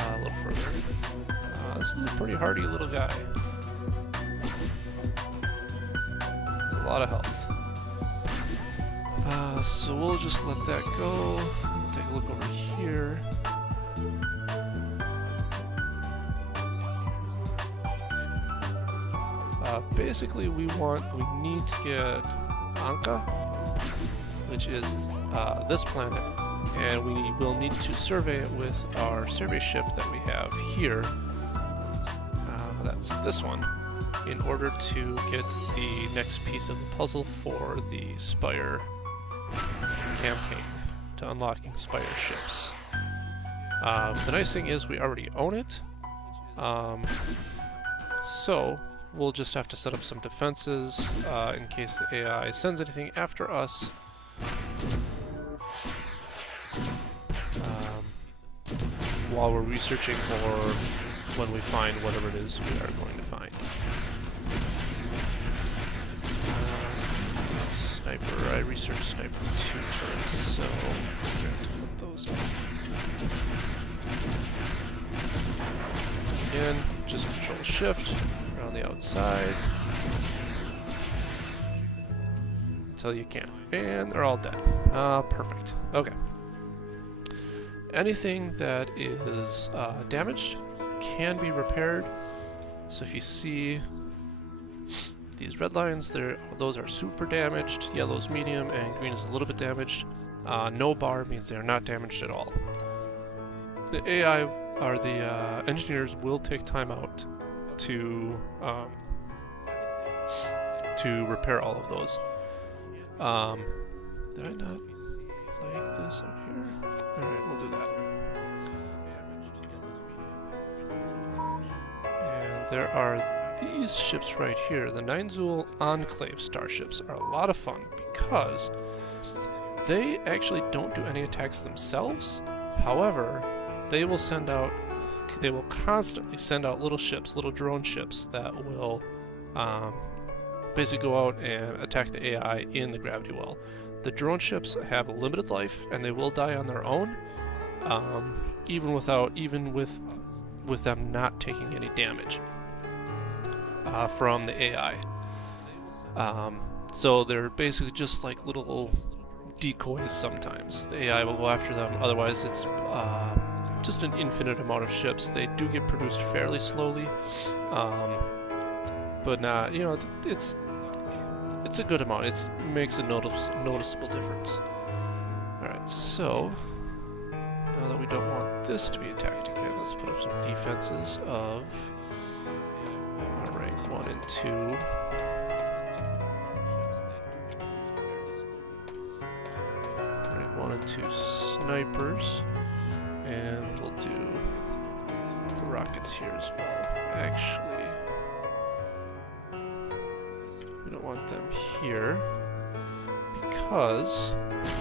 a little further. This is a pretty hardy little guy. There's a lot of health. So we'll just let that go. We'll take a look over here. Basically, we need to get Anka, which is this planet, and we will need to survey it with our survey ship that we have here. That's this one, in order to get the next piece of the puzzle for the Spire campaign, to unlocking Spire ships. The nice thing is we already own it, so we'll just have to set up some defenses in case the AI sends anything after us. While we're researching or when we find whatever it is we are going to find. Sniper, I researched Sniper 2 turrets, so I'm going to put those up. Again, just control shift around the outside until you can. And they're all dead. Perfect. Okay. Anything that is damaged can be repaired. So if you see these red lines, those are super damaged, yellow's medium, and green is a little bit damaged. No bar means they are not damaged at all. The AI or the engineers will take time out to repair all of those. Did I not flag this out here? Alright, we'll do that. And there are these ships right here. The Ninezul Enclave starships are a lot of fun because they actually don't do any attacks themselves. However, they will constantly send out little ships, little drone ships that will basically go out and attack the AI in the gravity well. The drone ships have a limited life and they will die on their own, even with them not taking any damage from the AI. So they're basically just like little decoys sometimes. The AI will go after them, otherwise it's just an infinite amount of ships. They do get produced fairly slowly, but not, it's a good amount. It makes a noticeable difference. Alright, so now that we don't want this to be attacked again, let's put up some defenses of rank 1 and 2. Rank 1 and 2 snipers. And we'll do the rockets here as well. Actually, we don't want them here because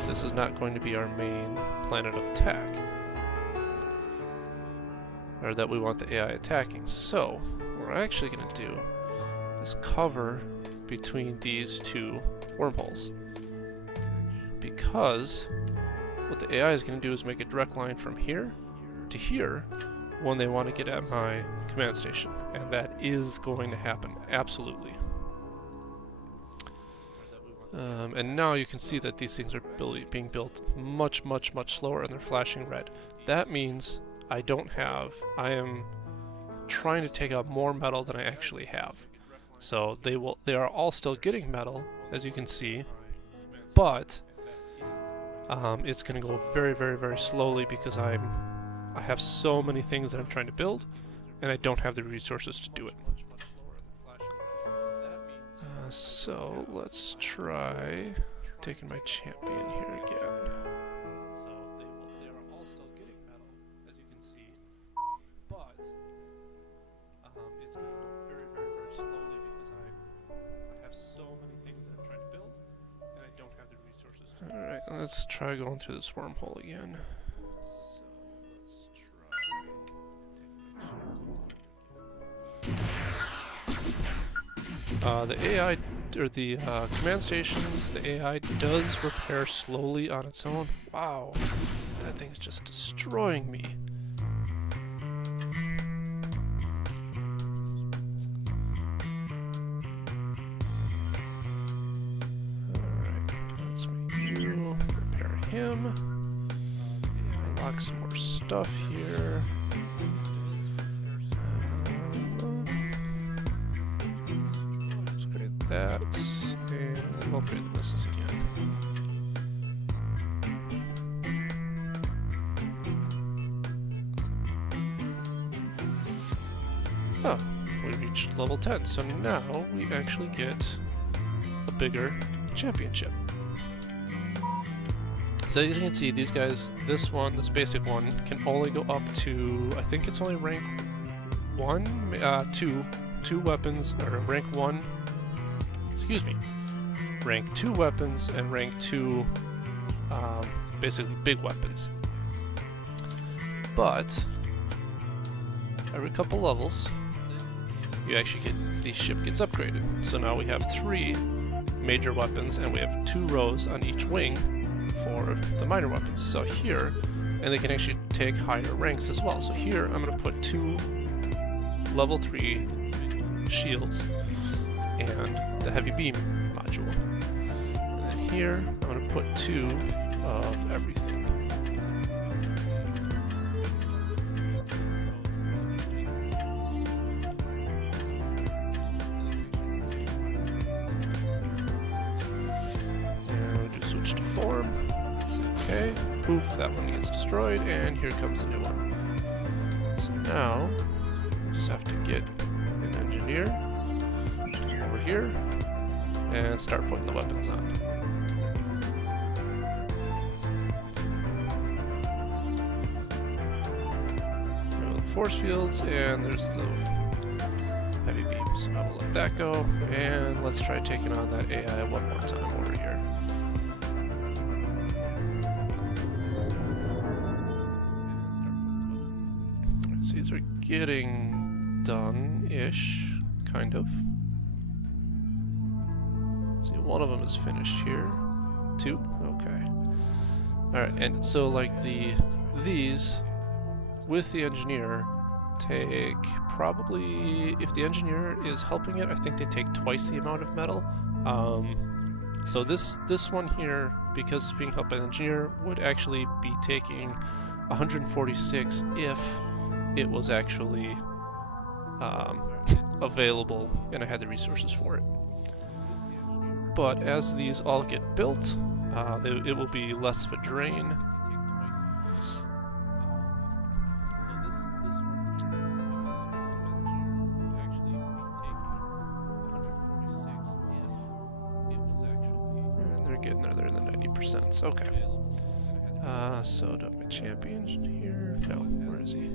this is not going to be our main planet of attack, or that we want the AI attacking. So what we're actually going to do this cover between these two wormholes. Because what the AI is going to do is make a direct line from here to here when they want to get at my command station. And that is going to happen, absolutely. And now you can see that these things are being built much, much, much slower, and they're flashing red. That means I am trying to take out more metal than I actually have. So they are all still getting metal, as you can see, but it's going to go very, very, very slowly because I have so many things that I'm trying to build, and I don't have the resources to do it. So let's try taking my champion here again. So they are all still getting metal, as you can see, but it's going to go very, very, very slowly because I have so many things that I'm trying to build, and I don't have the resources to do it. Alright, let's try going through this wormhole again. The AI, or the command stations, the AI does repair slowly on its own. Wow, that thing's just destroying me. Alright, let's make you repair him. Unlock some more stuff here. That, and we'll upgrade the missiles again. Oh, we reached level 10, so now we actually get a bigger championship. So as you can see, these guys, this basic one, can only go up to, I think it's only rank 1, 2 weapons, or rank 1. Excuse me, rank 2 weapons and rank 2 basically big weapons. But every couple levels you actually the ship gets upgraded. So now we have 3 major weapons and we have 2 rows on each wing for the minor weapons. So here, and they can actually take higher ranks as well. So here I'm going to put 2 level 3 shields and the heavy beam module. And then here, I'm going to put 2 of everything. And we'll just switch to form. Okay, poof, that one gets destroyed, and here comes the new one. So now, we just have to get an engineer over here and start putting the weapons on. There are the force fields, and there's the heavy beams. I will let that go, and let's try taking on that AI one more time over here. So these are getting done-ish, kind of. See, one of them is finished here. 2? Okay. Alright, and so like these, with the engineer, take probably, if the engineer is helping it, I think they take twice the amount of metal. So this one here, because it's being helped by the engineer, would actually be taking 146 if it was actually available and I had the resources for it. But as these all get built, it will be less of a drain. And they're getting there, they're in the 90%. Okay. So do I have my champion here? No, where is he?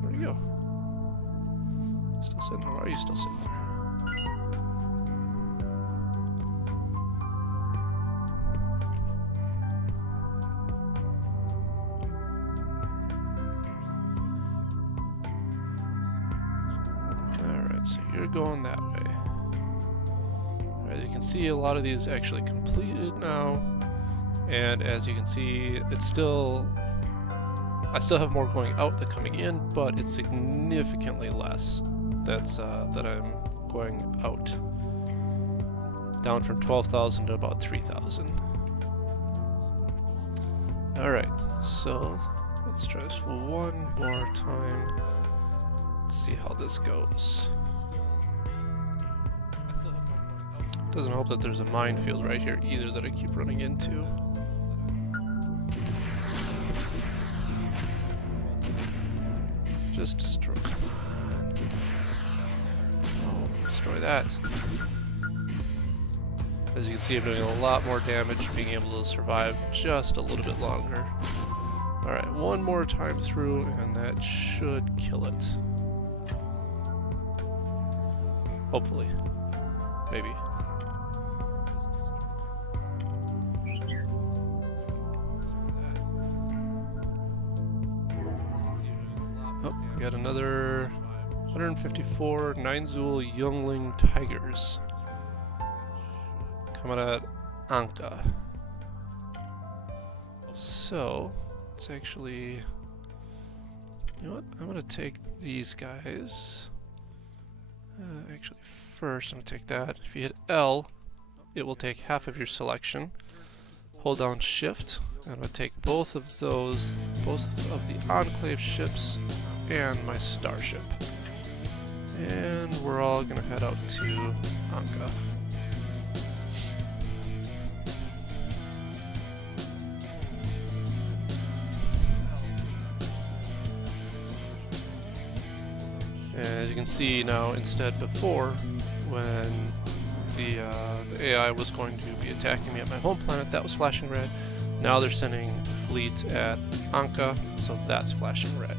Where'd he go? Still sitting there? Why are you still sitting there? Alright, so you're going that way. As you can see, a lot of these actually completed now. And as you can see, it's still... I still have more going out than coming in, but it's significantly less that I'm going out. Down from 12,000 to about 3,000. Alright, so let's try this one more time. Let's see how this goes. Doesn't help that there's a minefield right here either that I keep running into. Just destroy. Come on. Oh, destroy that. As you can see, I'm doing a lot more damage, being able to survive just a little bit longer. Alright, one more time through, and that should kill it. Hopefully. Maybe. Oh, we got another 154 Nine-Zool Youngling Tigers. Coming at Anka. So, let's actually... You know what? I'm gonna take these guys. Actually, first I'm gonna take that. If you hit L, it will take half of your selection. Hold down Shift. I'm gonna take both of those, both of the Enclave ships and my starship. And we're all gonna head out to Anka. And as you can see now, instead before, when the AI was going to be attacking me at my home planet, that was flashing red. Now they're sending a fleet at Anka, so that's flashing red.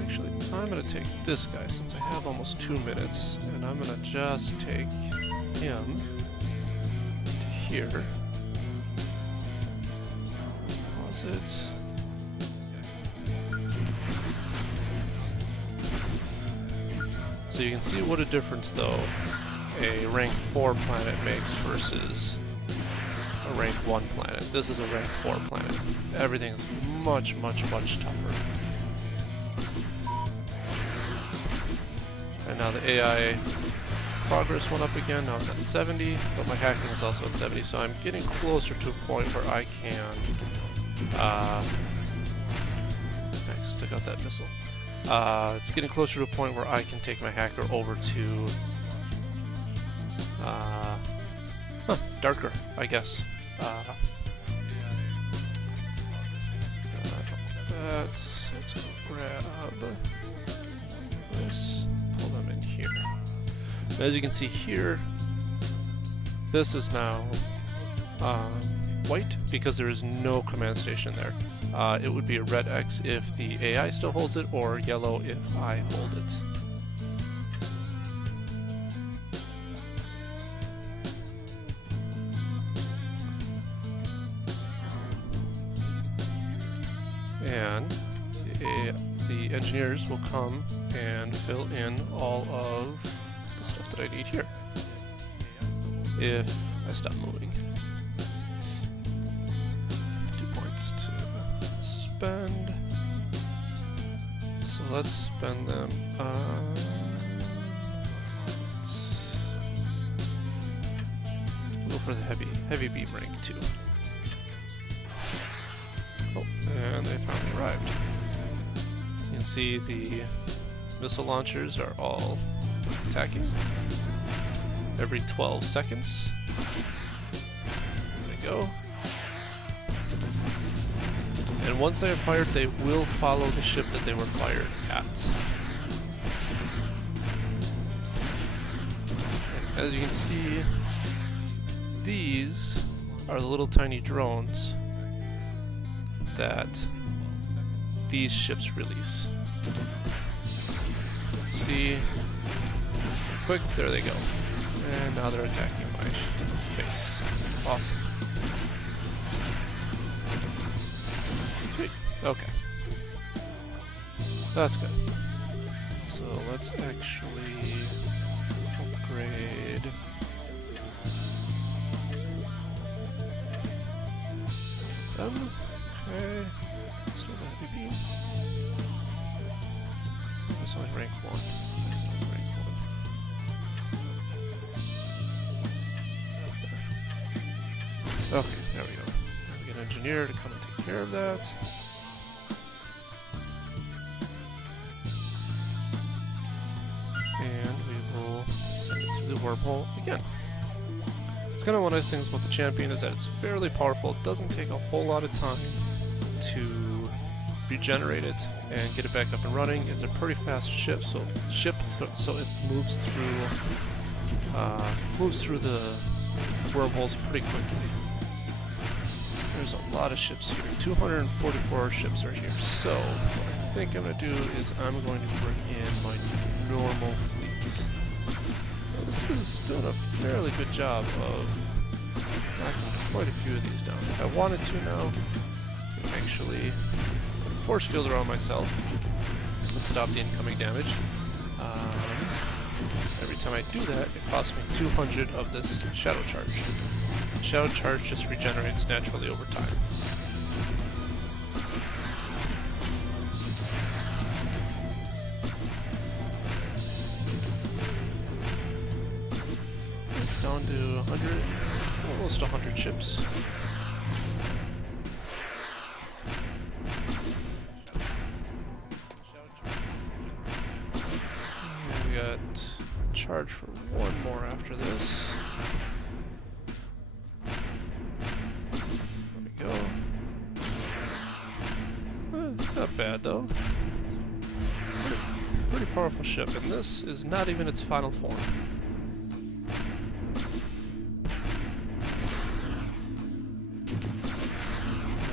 Actually, I'm going to take this guy since I have almost 2 minutes, and I'm going to just take him to here. Was it? So you can see what a difference, though, a rank 4 planet makes versus a rank 1 planet. This is a rank 4 planet. Everything is much, much, much tougher. And now the AI progress went up again. Now it's at 70, but my hacking is also at 70. So I'm getting closer to a point where I can... Nice, took out that missile. It's getting closer to a point where I can take my hacker over to darker, I guess. Let's go grab this, pull them in here. As you can see here, this is now white because there is no command station there. It would be a red X if the AI still holds it, or yellow if I hold it. And the engineers will come and fill in all of the stuff that I need here if I stop moving. 2 points to spend. So let's spend them on... We'll go for the heavy beam rank 2. Oh, and they finally arrived. You can see the missile launchers are all attacking every 12 seconds. There they go. And once they are fired, they will follow the ship that they were fired at. And as you can see, these are the little tiny drones that these ships release. Let's see. Quick, there they go. And now they're attacking my base. Awesome. Sweet. Okay. That's good. So let's actually upgrade. Okay. So that be. It's only rank 1. It's only rank 1. Okay, there we go. We get an engineer to come and take care of that. And we will send it through the wormhole again. It's kind of one of those things about the champion is that it's fairly powerful. It doesn't take a whole lot of time to regenerate it and get it back up and running. It's a pretty fast ship, so it moves through the wormholes pretty quickly. There's a lot of ships here. 244 ships are here. So what I think I'm going to do is I'm going to bring in my normal fleets. Now, this is doing a fairly good job of knocking quite a few of these down. If I wanted to now, I can actually put a force field around myself and stop the incoming damage. Every time I do that, it costs me 200 of this shadow charge. Shadow charge just regenerates naturally over time. It's down to 100, almost 100 ships. And we got charge for one more after this. Not bad though. Pretty powerful ship, and this is not even its final form.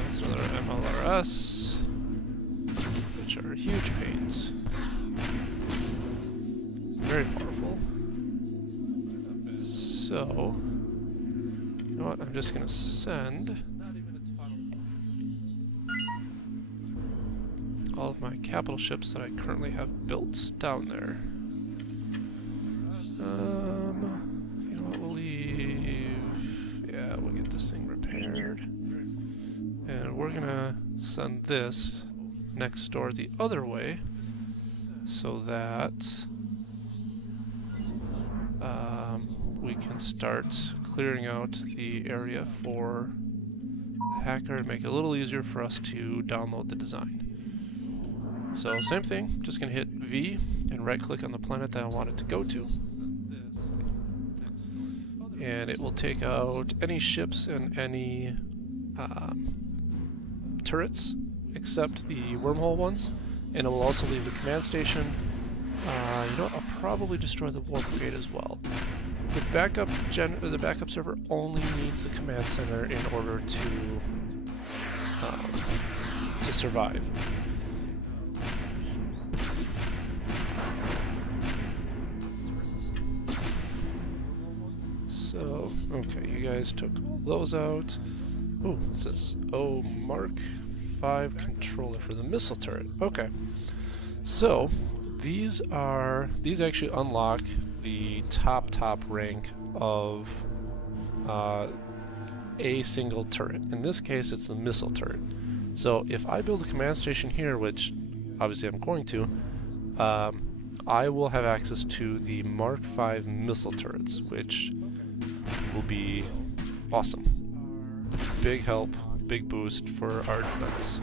That's another MLRS, which are huge pains. Very powerful. So, you know what? I'm just gonna send all of my capital ships that I currently have built down there. You know what, we'll leave... Yeah, we'll get this thing repaired. And we're gonna send this next door the other way, so that we can start clearing out the area for the hacker and make it a little easier for us to download the design. So same thing, just gonna hit V and right click on the planet that I want it to go to. And it will take out any ships and any turrets except the wormhole ones. And it will also leave the command station. You know what, I'll probably destroy the war brigade as well. The backup server only needs the command center in order to survive. So, okay, you guys took all those out. Ooh, what's this? Oh, Mark 5 controller for the missile turret. Okay. So, these actually unlock the top rank of a single turret. In this case, it's the missile turret. So, if I build a command station here, which obviously I'm going to, I will have access to the Mark 5 missile turrets, which will be awesome. Big help, big boost for our defense.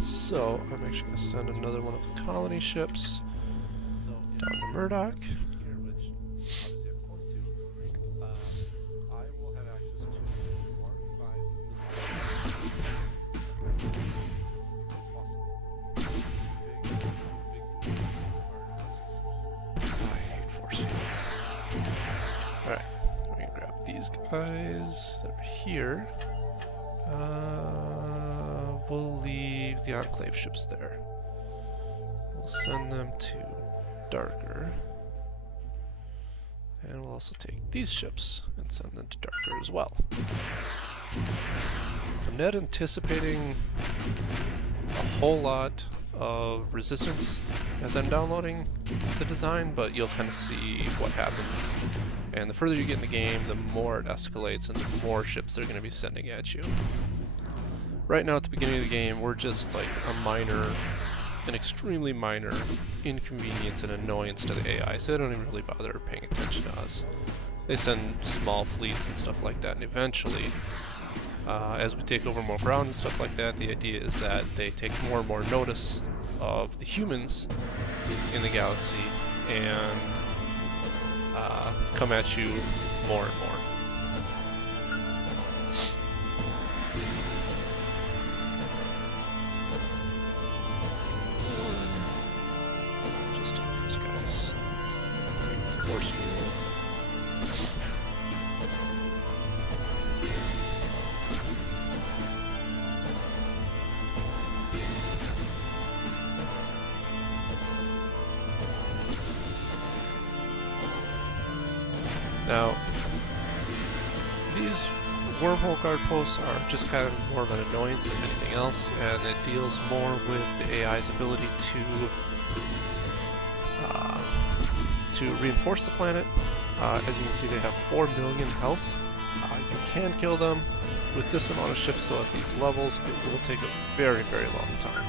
So I'm actually going to send another one of the colony ships down to Murdoch. Guys that are here, we'll leave the Enclave ships there. We'll send them to Darker, and we'll also take these ships and send them to Darker as well. I'm not anticipating a whole lot of resistance as I'm downloading the design, but you'll kind of see what happens. And the further you get in the game, the more it escalates and the more ships they're going to be sending at you. Right now at the beginning of the game, we're just like an extremely minor inconvenience and annoyance to the AI, so they don't even really bother paying attention to us. They send small fleets and stuff like that, and eventually, as we take over more ground and stuff like that, the idea is that they take more and more notice of the humans in the galaxy and come at you more and more. Just these guys force fuel. Now, these wormhole guard posts are just kind of more of an annoyance than anything else, and it deals more with the AI's ability to reinforce the planet. As you can see, they have 4 million health. You can kill them with this amount of ships, though, at these levels. It will take a very, very long time.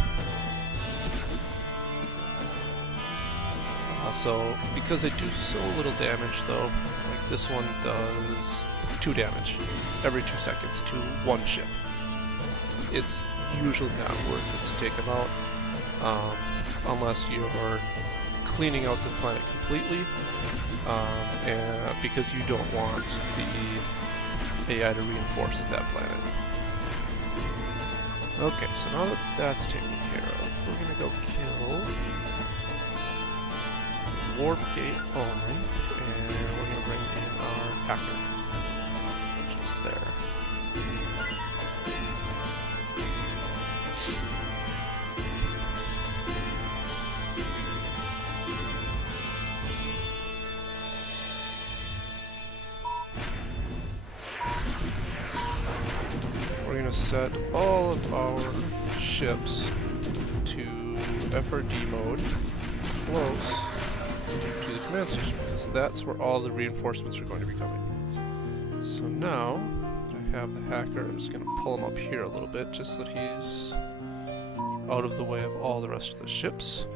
So, because they do so little damage, though, like this one does 2 damage every 2 seconds to one ship. It's usually not worth it to take them out, unless you're cleaning out the planet completely, and because you don't want the AI to reinforce that planet. Okay, so now that that's taken care of, we're gonna go kill Warp Gate only, and we're going to bring in our hacker, which is there. We're going to set all of our ships to FRD mode, close to the command station, because that's where all the reinforcements are going to be coming. So now that I have the hacker, I'm just going to pull him up here a little bit, just so that he's out of the way of all the rest of the ships.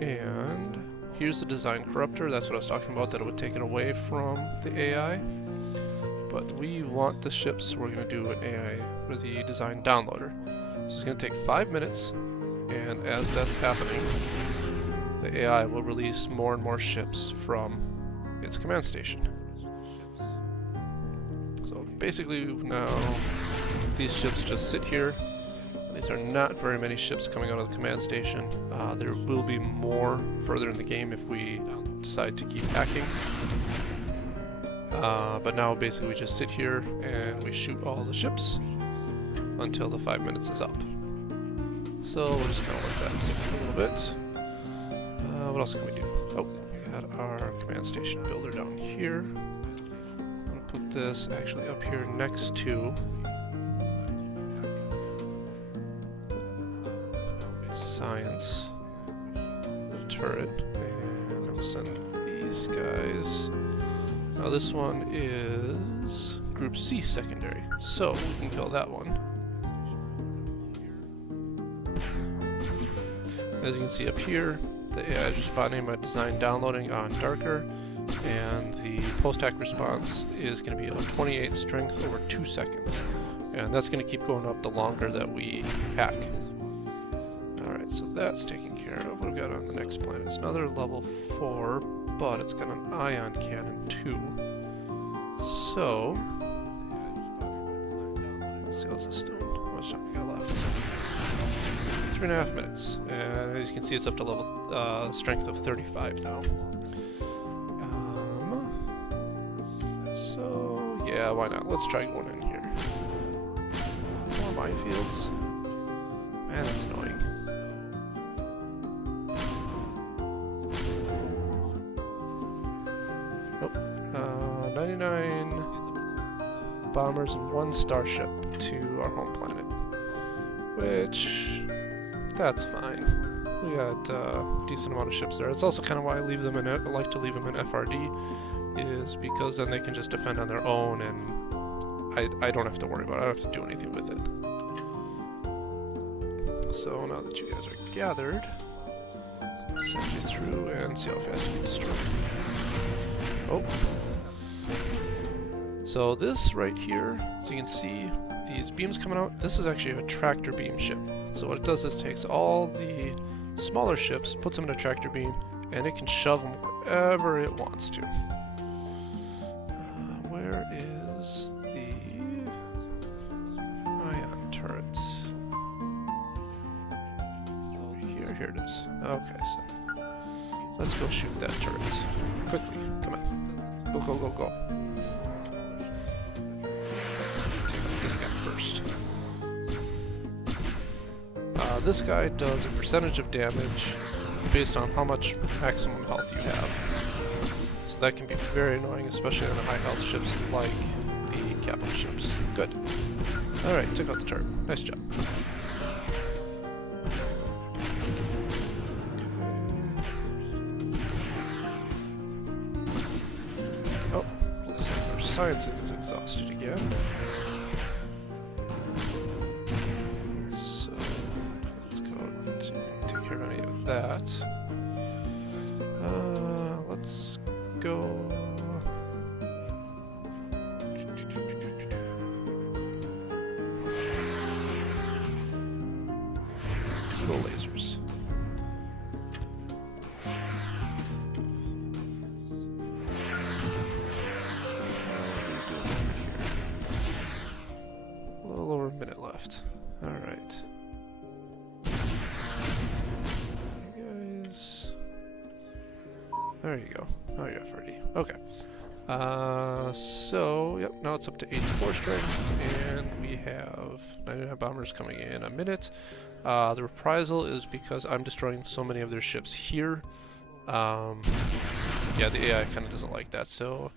And here's the design corruptor. That's what I was talking about, that it would take it away from the AI. But we want the ships, so we're going to do an AI or the design downloader. So it's going to take 5 minutes, and as that's happening, the AI will release more and more ships from its command station. So basically now these ships just sit here. These are not very many ships coming out of the command station. There will be more further in the game if we decide to keep hacking. But now basically we just sit here and we shoot all the ships until the 5 minutes is up. So we'll just kind of let that sit for a little bit. What else can we do? Oh, we got our command station builder down here. I'm going to put this actually up here next to science, the turret, and I'm going to send these guys. Now this one is Group C secondary, so we can kill that one. As you can see up here, the AI is responding by design downloading on darker, and the post-hack response is going to be a 28 strength over 2 seconds. And that's going to keep going up the longer that we hack. Alright, so that's taken care of. What we've got on the next planet is another level 4, but it's got an ion cannon too. So, let's see what's this doing. How much time we got left? 3.5 minutes, and as you can see, it's up to level strength of 35 now. So yeah, why not? Let's try going in here. More minefields. Man, that's annoying. Nope. 99 bombers and 1 starship to our home planet, which That's fine. We got a decent amount of ships there. It's also kind of why I leave them in. I like to leave them in FRD, is because then they can just defend on their own, and I don't have to worry about it. I don't have to do anything with it. So now that you guys are gathered, I'll send you through and see how fast you get destroyed. Oh. So this right here, so you can see these beams coming out, this is actually a tractor beam ship. So what it does is takes all the smaller ships, puts them in a tractor beam, and it can shove them wherever it wants to. Where is the ion turret? Here it is. Okay, so let's go shoot that turret. Quickly, come on. Go, go, go, go. Take out this guy first. This guy does a percentage of damage based on how much maximum health you have. So that can be very annoying, especially on the high health ships like the capital ships. Good. Alright, took out the turret. Nice job. Oh, looks like our science is exhausted again. That. Let's go. Let's go lasers. A little over a minute left. All right. There you go. Oh, you're FRD. Okay. So, yep, now it's up to 84 strength, and we have 99 bombers coming in a minute. The reprisal is because I'm destroying so many of their ships here. Yeah, the AI kind of doesn't like that, so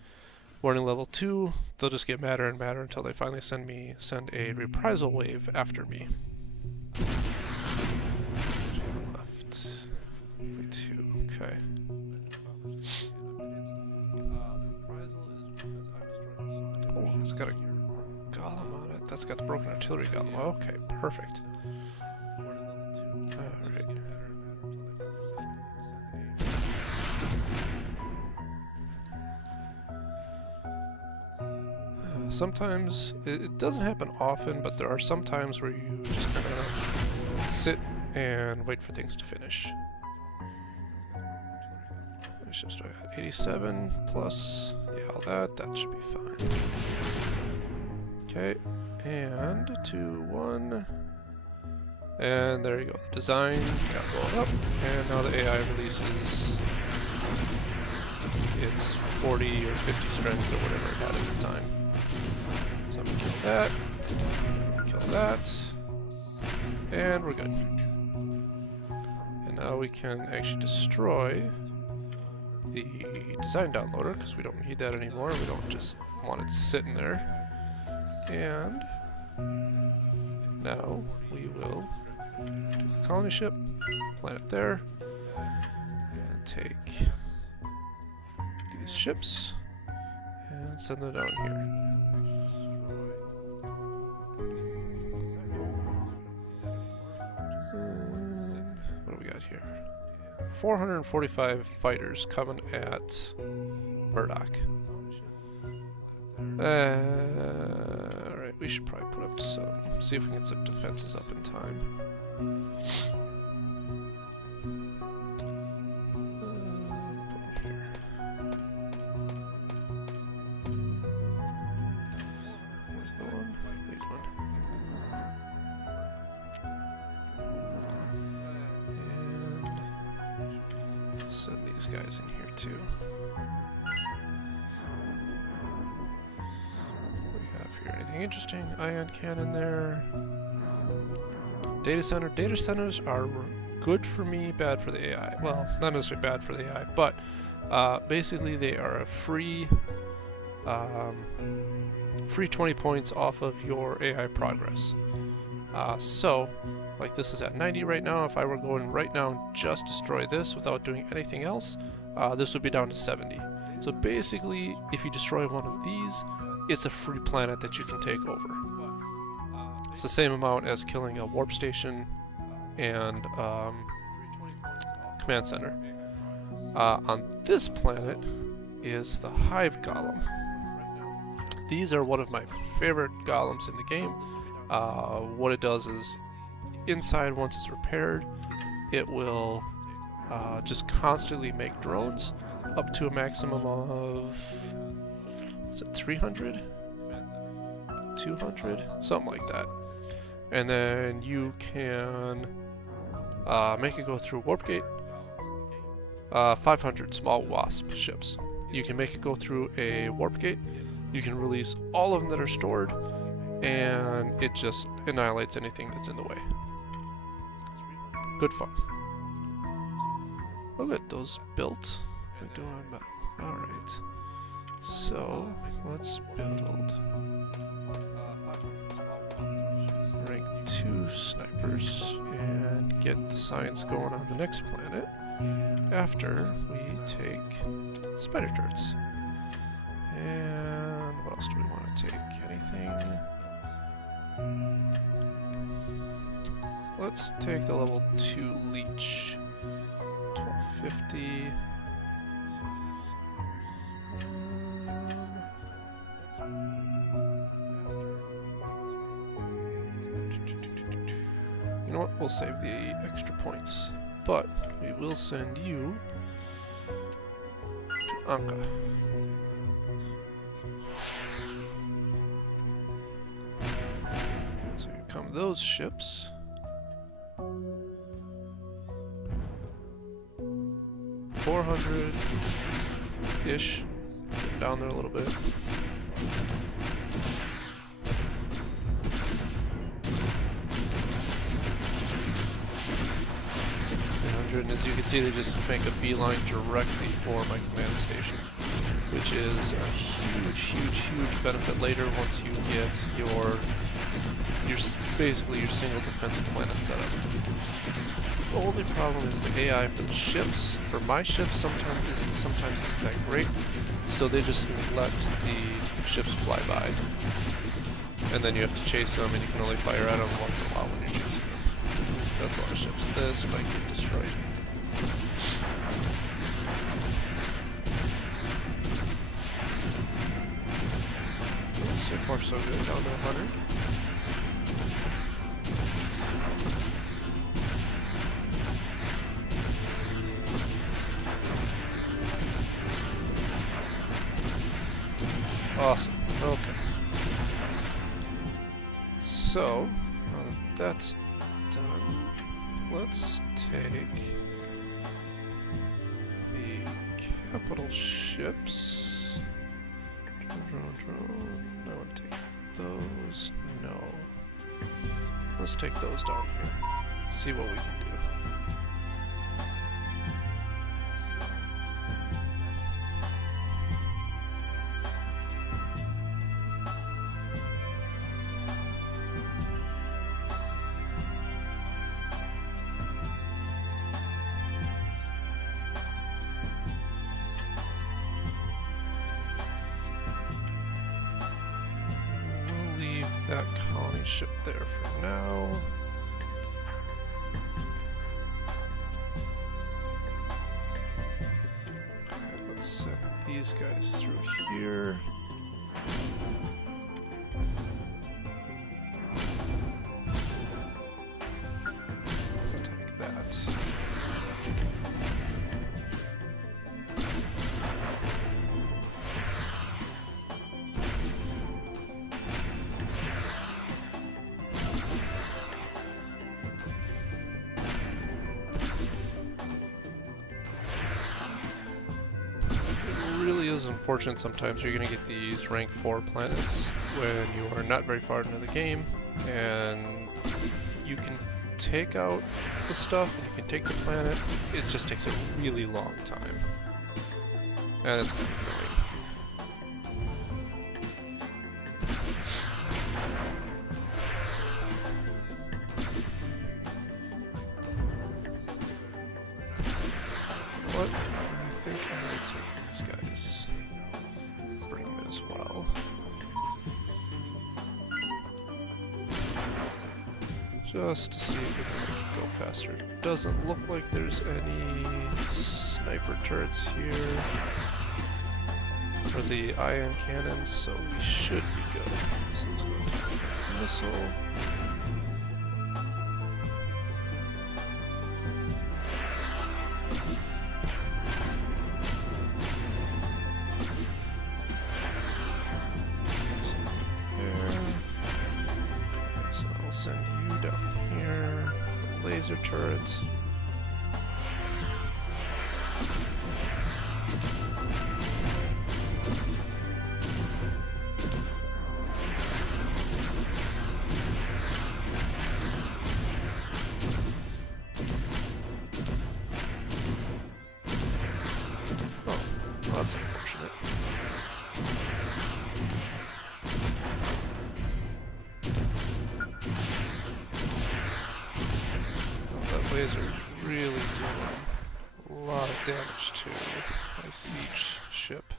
warning level 2, they'll just get madder and madder until they finally send a reprisal wave after me. Left. Way 2, okay. Oh, it's got a golem on it. That's got the broken artillery golem. Okay, perfect. Alright. Sometimes, it doesn't happen often, but there are some times where you just kind of sit and wait for things to finish. Ships do I got? 87 plus, yeah, all that should be fine. Okay, and 2, 1, and there you go. The design got blown up, and now the AI releases its 40 or 50 strength or whatever it had at the time. So I'm gonna kill that, and we're good. And now we can actually destroy the design downloader, because we don't need that anymore. We don't just want it sitting there. And now we will do the colony ship, plant it there, and take these ships and send them down here. What do we got here? 445 fighters coming at Murdoch. Alright, we should probably put up some, see if we can get some defenses up in time. Put them here. How's it going? What are you doing? Send these guys in here too. What do we have here? Anything interesting? Ion cannon there. Data center. Data centers are good for me, bad for the AI. Well, not necessarily bad for the AI, but basically they are a free 20 points off of your AI progress. So Like this is at 90 right now. If I were going right now and just destroy this without doing anything else, this would be down to 70. So basically, if you destroy one of these, it's a free planet that you can take over. It's the same amount as killing a warp station and command center. On this planet is the Hive Golem. These are one of my favorite golems in the game. What it does is, inside, once it's repaired, it will just constantly make drones up to a maximum of, is it 300? 200? Something like that. And then you can make it go through warp gate. 500 small wasp ships. You can make it go through a warp gate. You can release all of them that are stored, and it just annihilates anything that's in the way. Good fun. Look at those built. We're doing metal. Alright. So, let's build rank 2 snipers and get the science going on the next planet after we take spider turrets. And what else do we want to take? Anything? Let's take the level 2 leech. 1250. You know what? We'll save the extra points. But we will send you to Anka. So here come those ships. 400-ish. Getting down there a little bit. And as you can see, they just make a beeline directly for my command station, which is a huge benefit later once you get your basically your single defensive planet set up. The only problem is the AI for the ships. For my ships, sometimes isn't that great, so they just let the ships fly by, and then you have to chase them, and you can only fire at them once in a while when you're chasing them. That's a lot of ships. This might get destroyed. So far so good, down to 100. Awesome. Okay. So, now that that's done, let's take the capital ships. Drone. I want to take those. No. Let's take those down here. See what we can do. That colony ship there for now. Okay, let's send these guys through here. I'll take that. Unfortunate sometimes you're going to get these rank 4 planets when you are not very far into the game, and you can take out the stuff and you can take the planet. It just takes a really long time, and it's kind of just to see if we can make it go faster. Doesn't look like there's any sniper turrets here for the ion cannons, so we should be good. So let's go to missile. Send you down here, the laser turret. Oh, well, that's unfortunate. Laser really doing a lot of damage to my siege ship.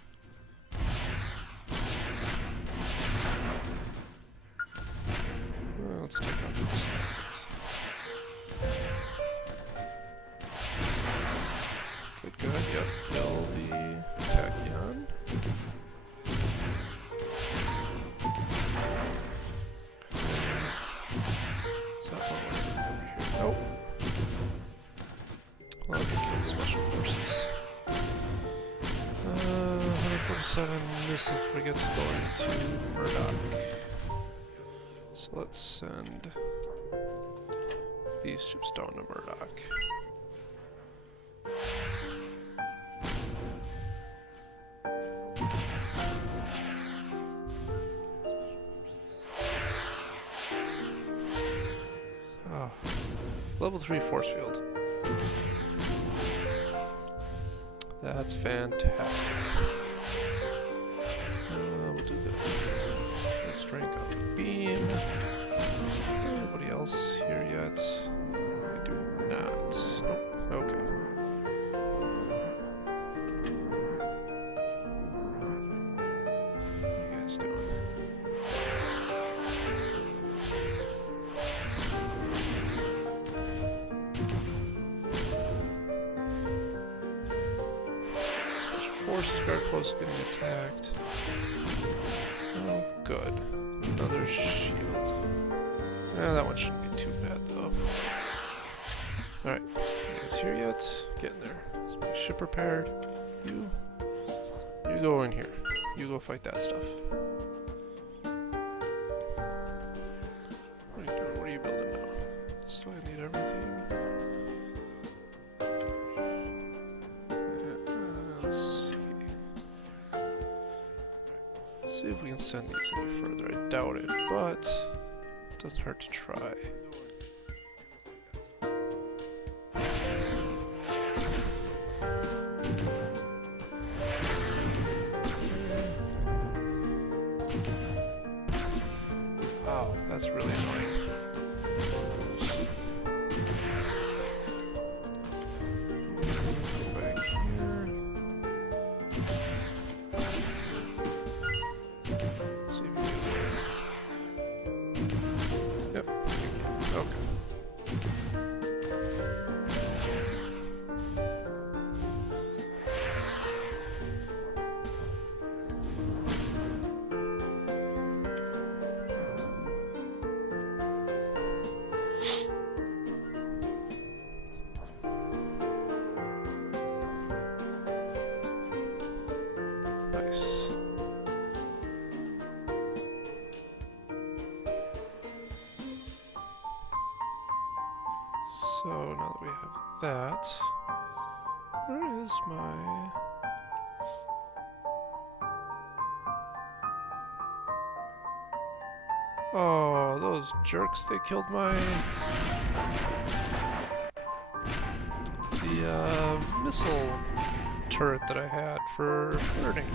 Well, let's take out this. Good, yep. Kill the tachyon. Is that one over here? Nope. Well, we kill special forces. 147 missile frigates going to Murdoch. So let's send these ships down to Murdoch. Oh, level 3 force field. That's fantastic. We'll do the next rank on the beam. Anybody else here yet? I do not. Nope. Okay. What are you guys doing? Forces guard post getting attacked. Oh, good. Another shield. That one shouldn't be too bad, though. Alright, you guys here yet? Getting there. Is my ship repaired? You go in here. You go fight that stuff. What are you doing? What are you building now? Still I need everything. See if we can send these any further. I doubt it, but it doesn't hurt to try. Wow, that's really annoying. Go back here. Yep, okay. Nice. So now that we have that, where is my... Oh, those jerks, they killed my... the missile turret that I had for flirting.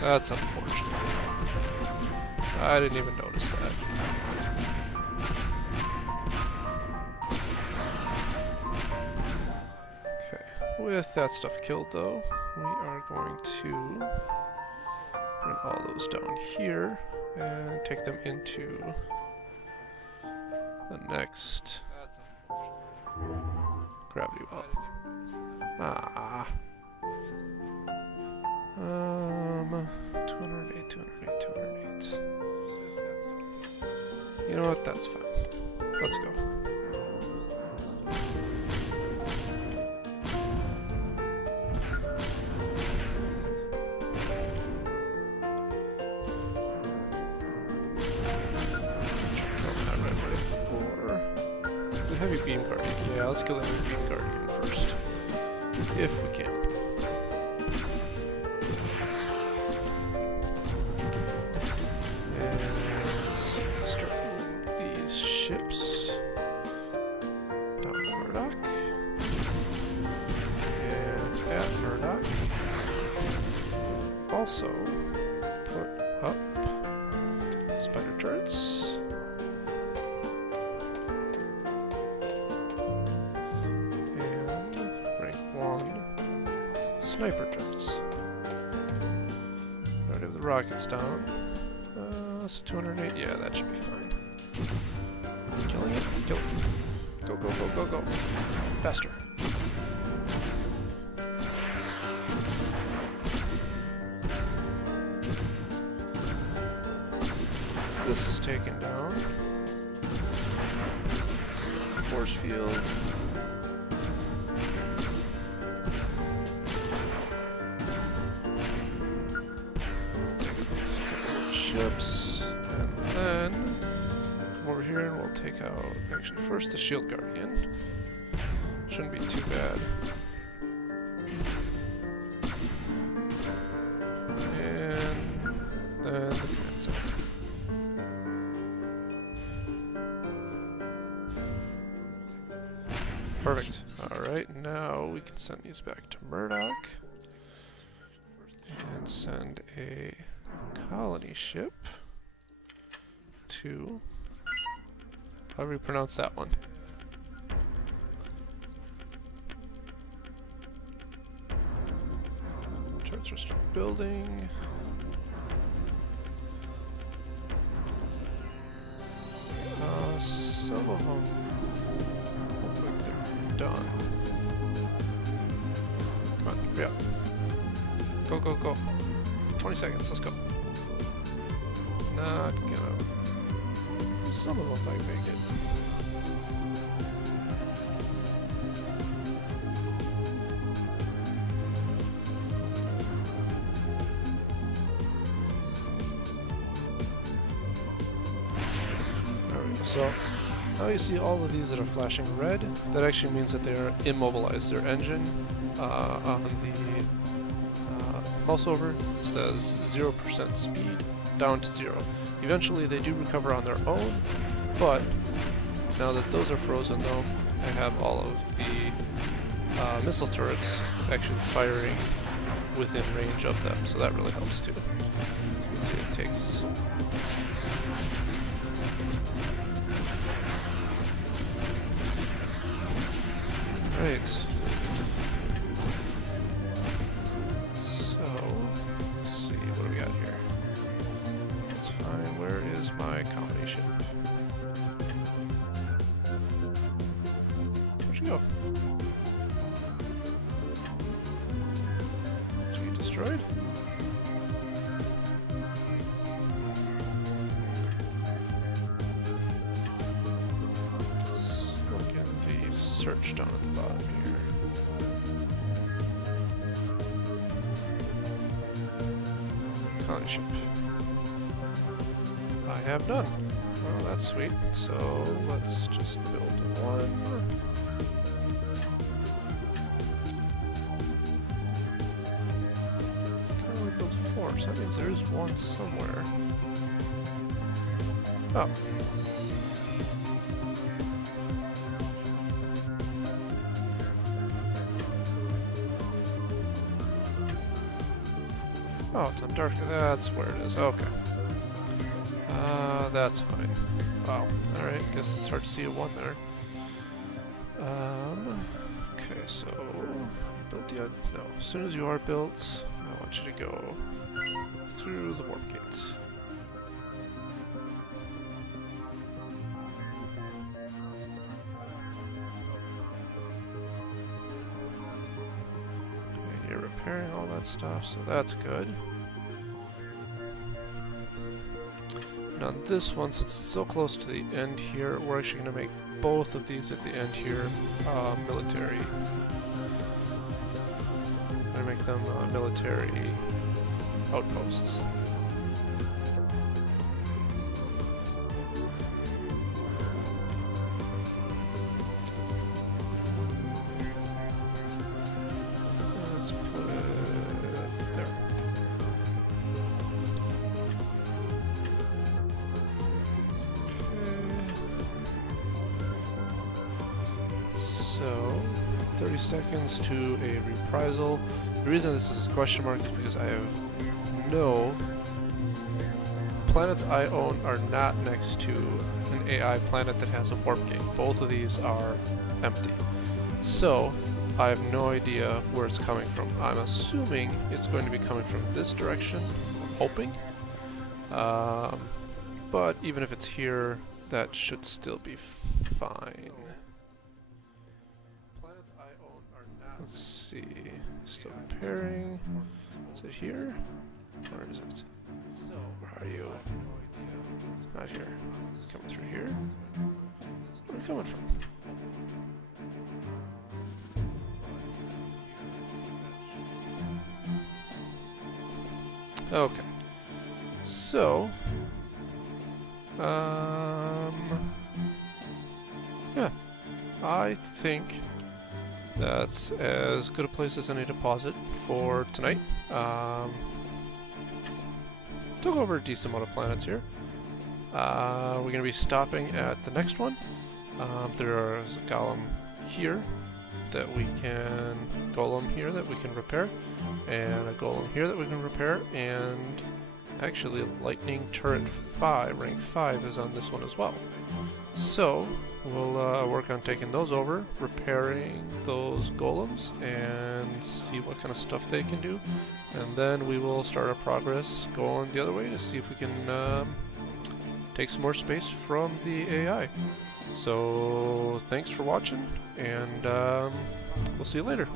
That's unfortunate. I didn't even notice that. Okay, with that stuff killed though, we are going to bring all those down here. and take them into the next gravity well. Ah. 208, 208, 208. You know what? That's fine. Let's go. The heavy beam guardian. Yeah, let's kill the heavy beam guardian first. If we can. And let's start with these ships. Down to Murdoch. And at Murdoch. Also, put up spider turrets. Sniper turrets. Already have the rockets down. So 208, yeah, that should be fine. Killing it? Kill it. Go, go, go, go, go. Faster. So this is taken down. Force field. Ships, and then come over here and we'll take out, actually first the shield guardian. Shouldn't be too bad. And then the command center. Perfect. Alright, now we can send these back to Murdoch. And send a colony ship to, how do we pronounce that one? Turrets are still building. Some of them look like they're done. Come on, yeah. Go, go, go. 20 seconds, let's go. Not gonna. Some of them might make it. Alright, so now you see all of these that are flashing red. That actually means that they are immobilized. Their engine on the mouse over says 0% speed down to 0. Eventually they do recover on their own, but now that those are frozen though, I have all of the missile turrets actually firing within range of them, so that really helps too. You can see it takes... Right. My colony ship. Where'd you go? Did you get destroyed? Let's look at the search down at the bottom here. Colony ship. I have none. Well, that's sweet. So let's just build one. Can only build 4, so that means there is one somewhere. Oh. Oh, it's on dark. That's where it is. Okay. That's fine. Wow. Alright, guess it's hard to see a 1 there. Okay, so... built yet? No. As soon as you are built, I want you to go through the warp gate. repairing all that stuff, so that's good. Now this one, since it's so close to the end here, we're actually going to make both of these at the end here military. I'm going to make them military outposts. Let's put it there. So, 30 seconds to a reprisal. The reason this is a question mark is because I have no planets I own are not next to an AI planet that has a warp gate. Both of these are empty. So, I have no idea where it's coming from. I'm assuming it's going to be coming from this direction. I'm hoping. But even if it's here, that should still be fine. Let's see. Still repairing. Is it here? Where is it? Where are you? Not here. Coming through here? Where are we coming from? Okay. So, yeah, I think that's as good a place as any deposit for tonight. Took over a decent amount of planets here. We're going to be stopping at the next one. There's a golem here that we can, repair, and a golem here that we can repair, and actually lightning turret 5, rank 5 is on this one as well. So we'll work on taking those over, repairing those golems, and see what kind of stuff they can do, and then we will start our progress going the other way to see if we can take some more space from the AI. So thanks for watching, and we'll see you later.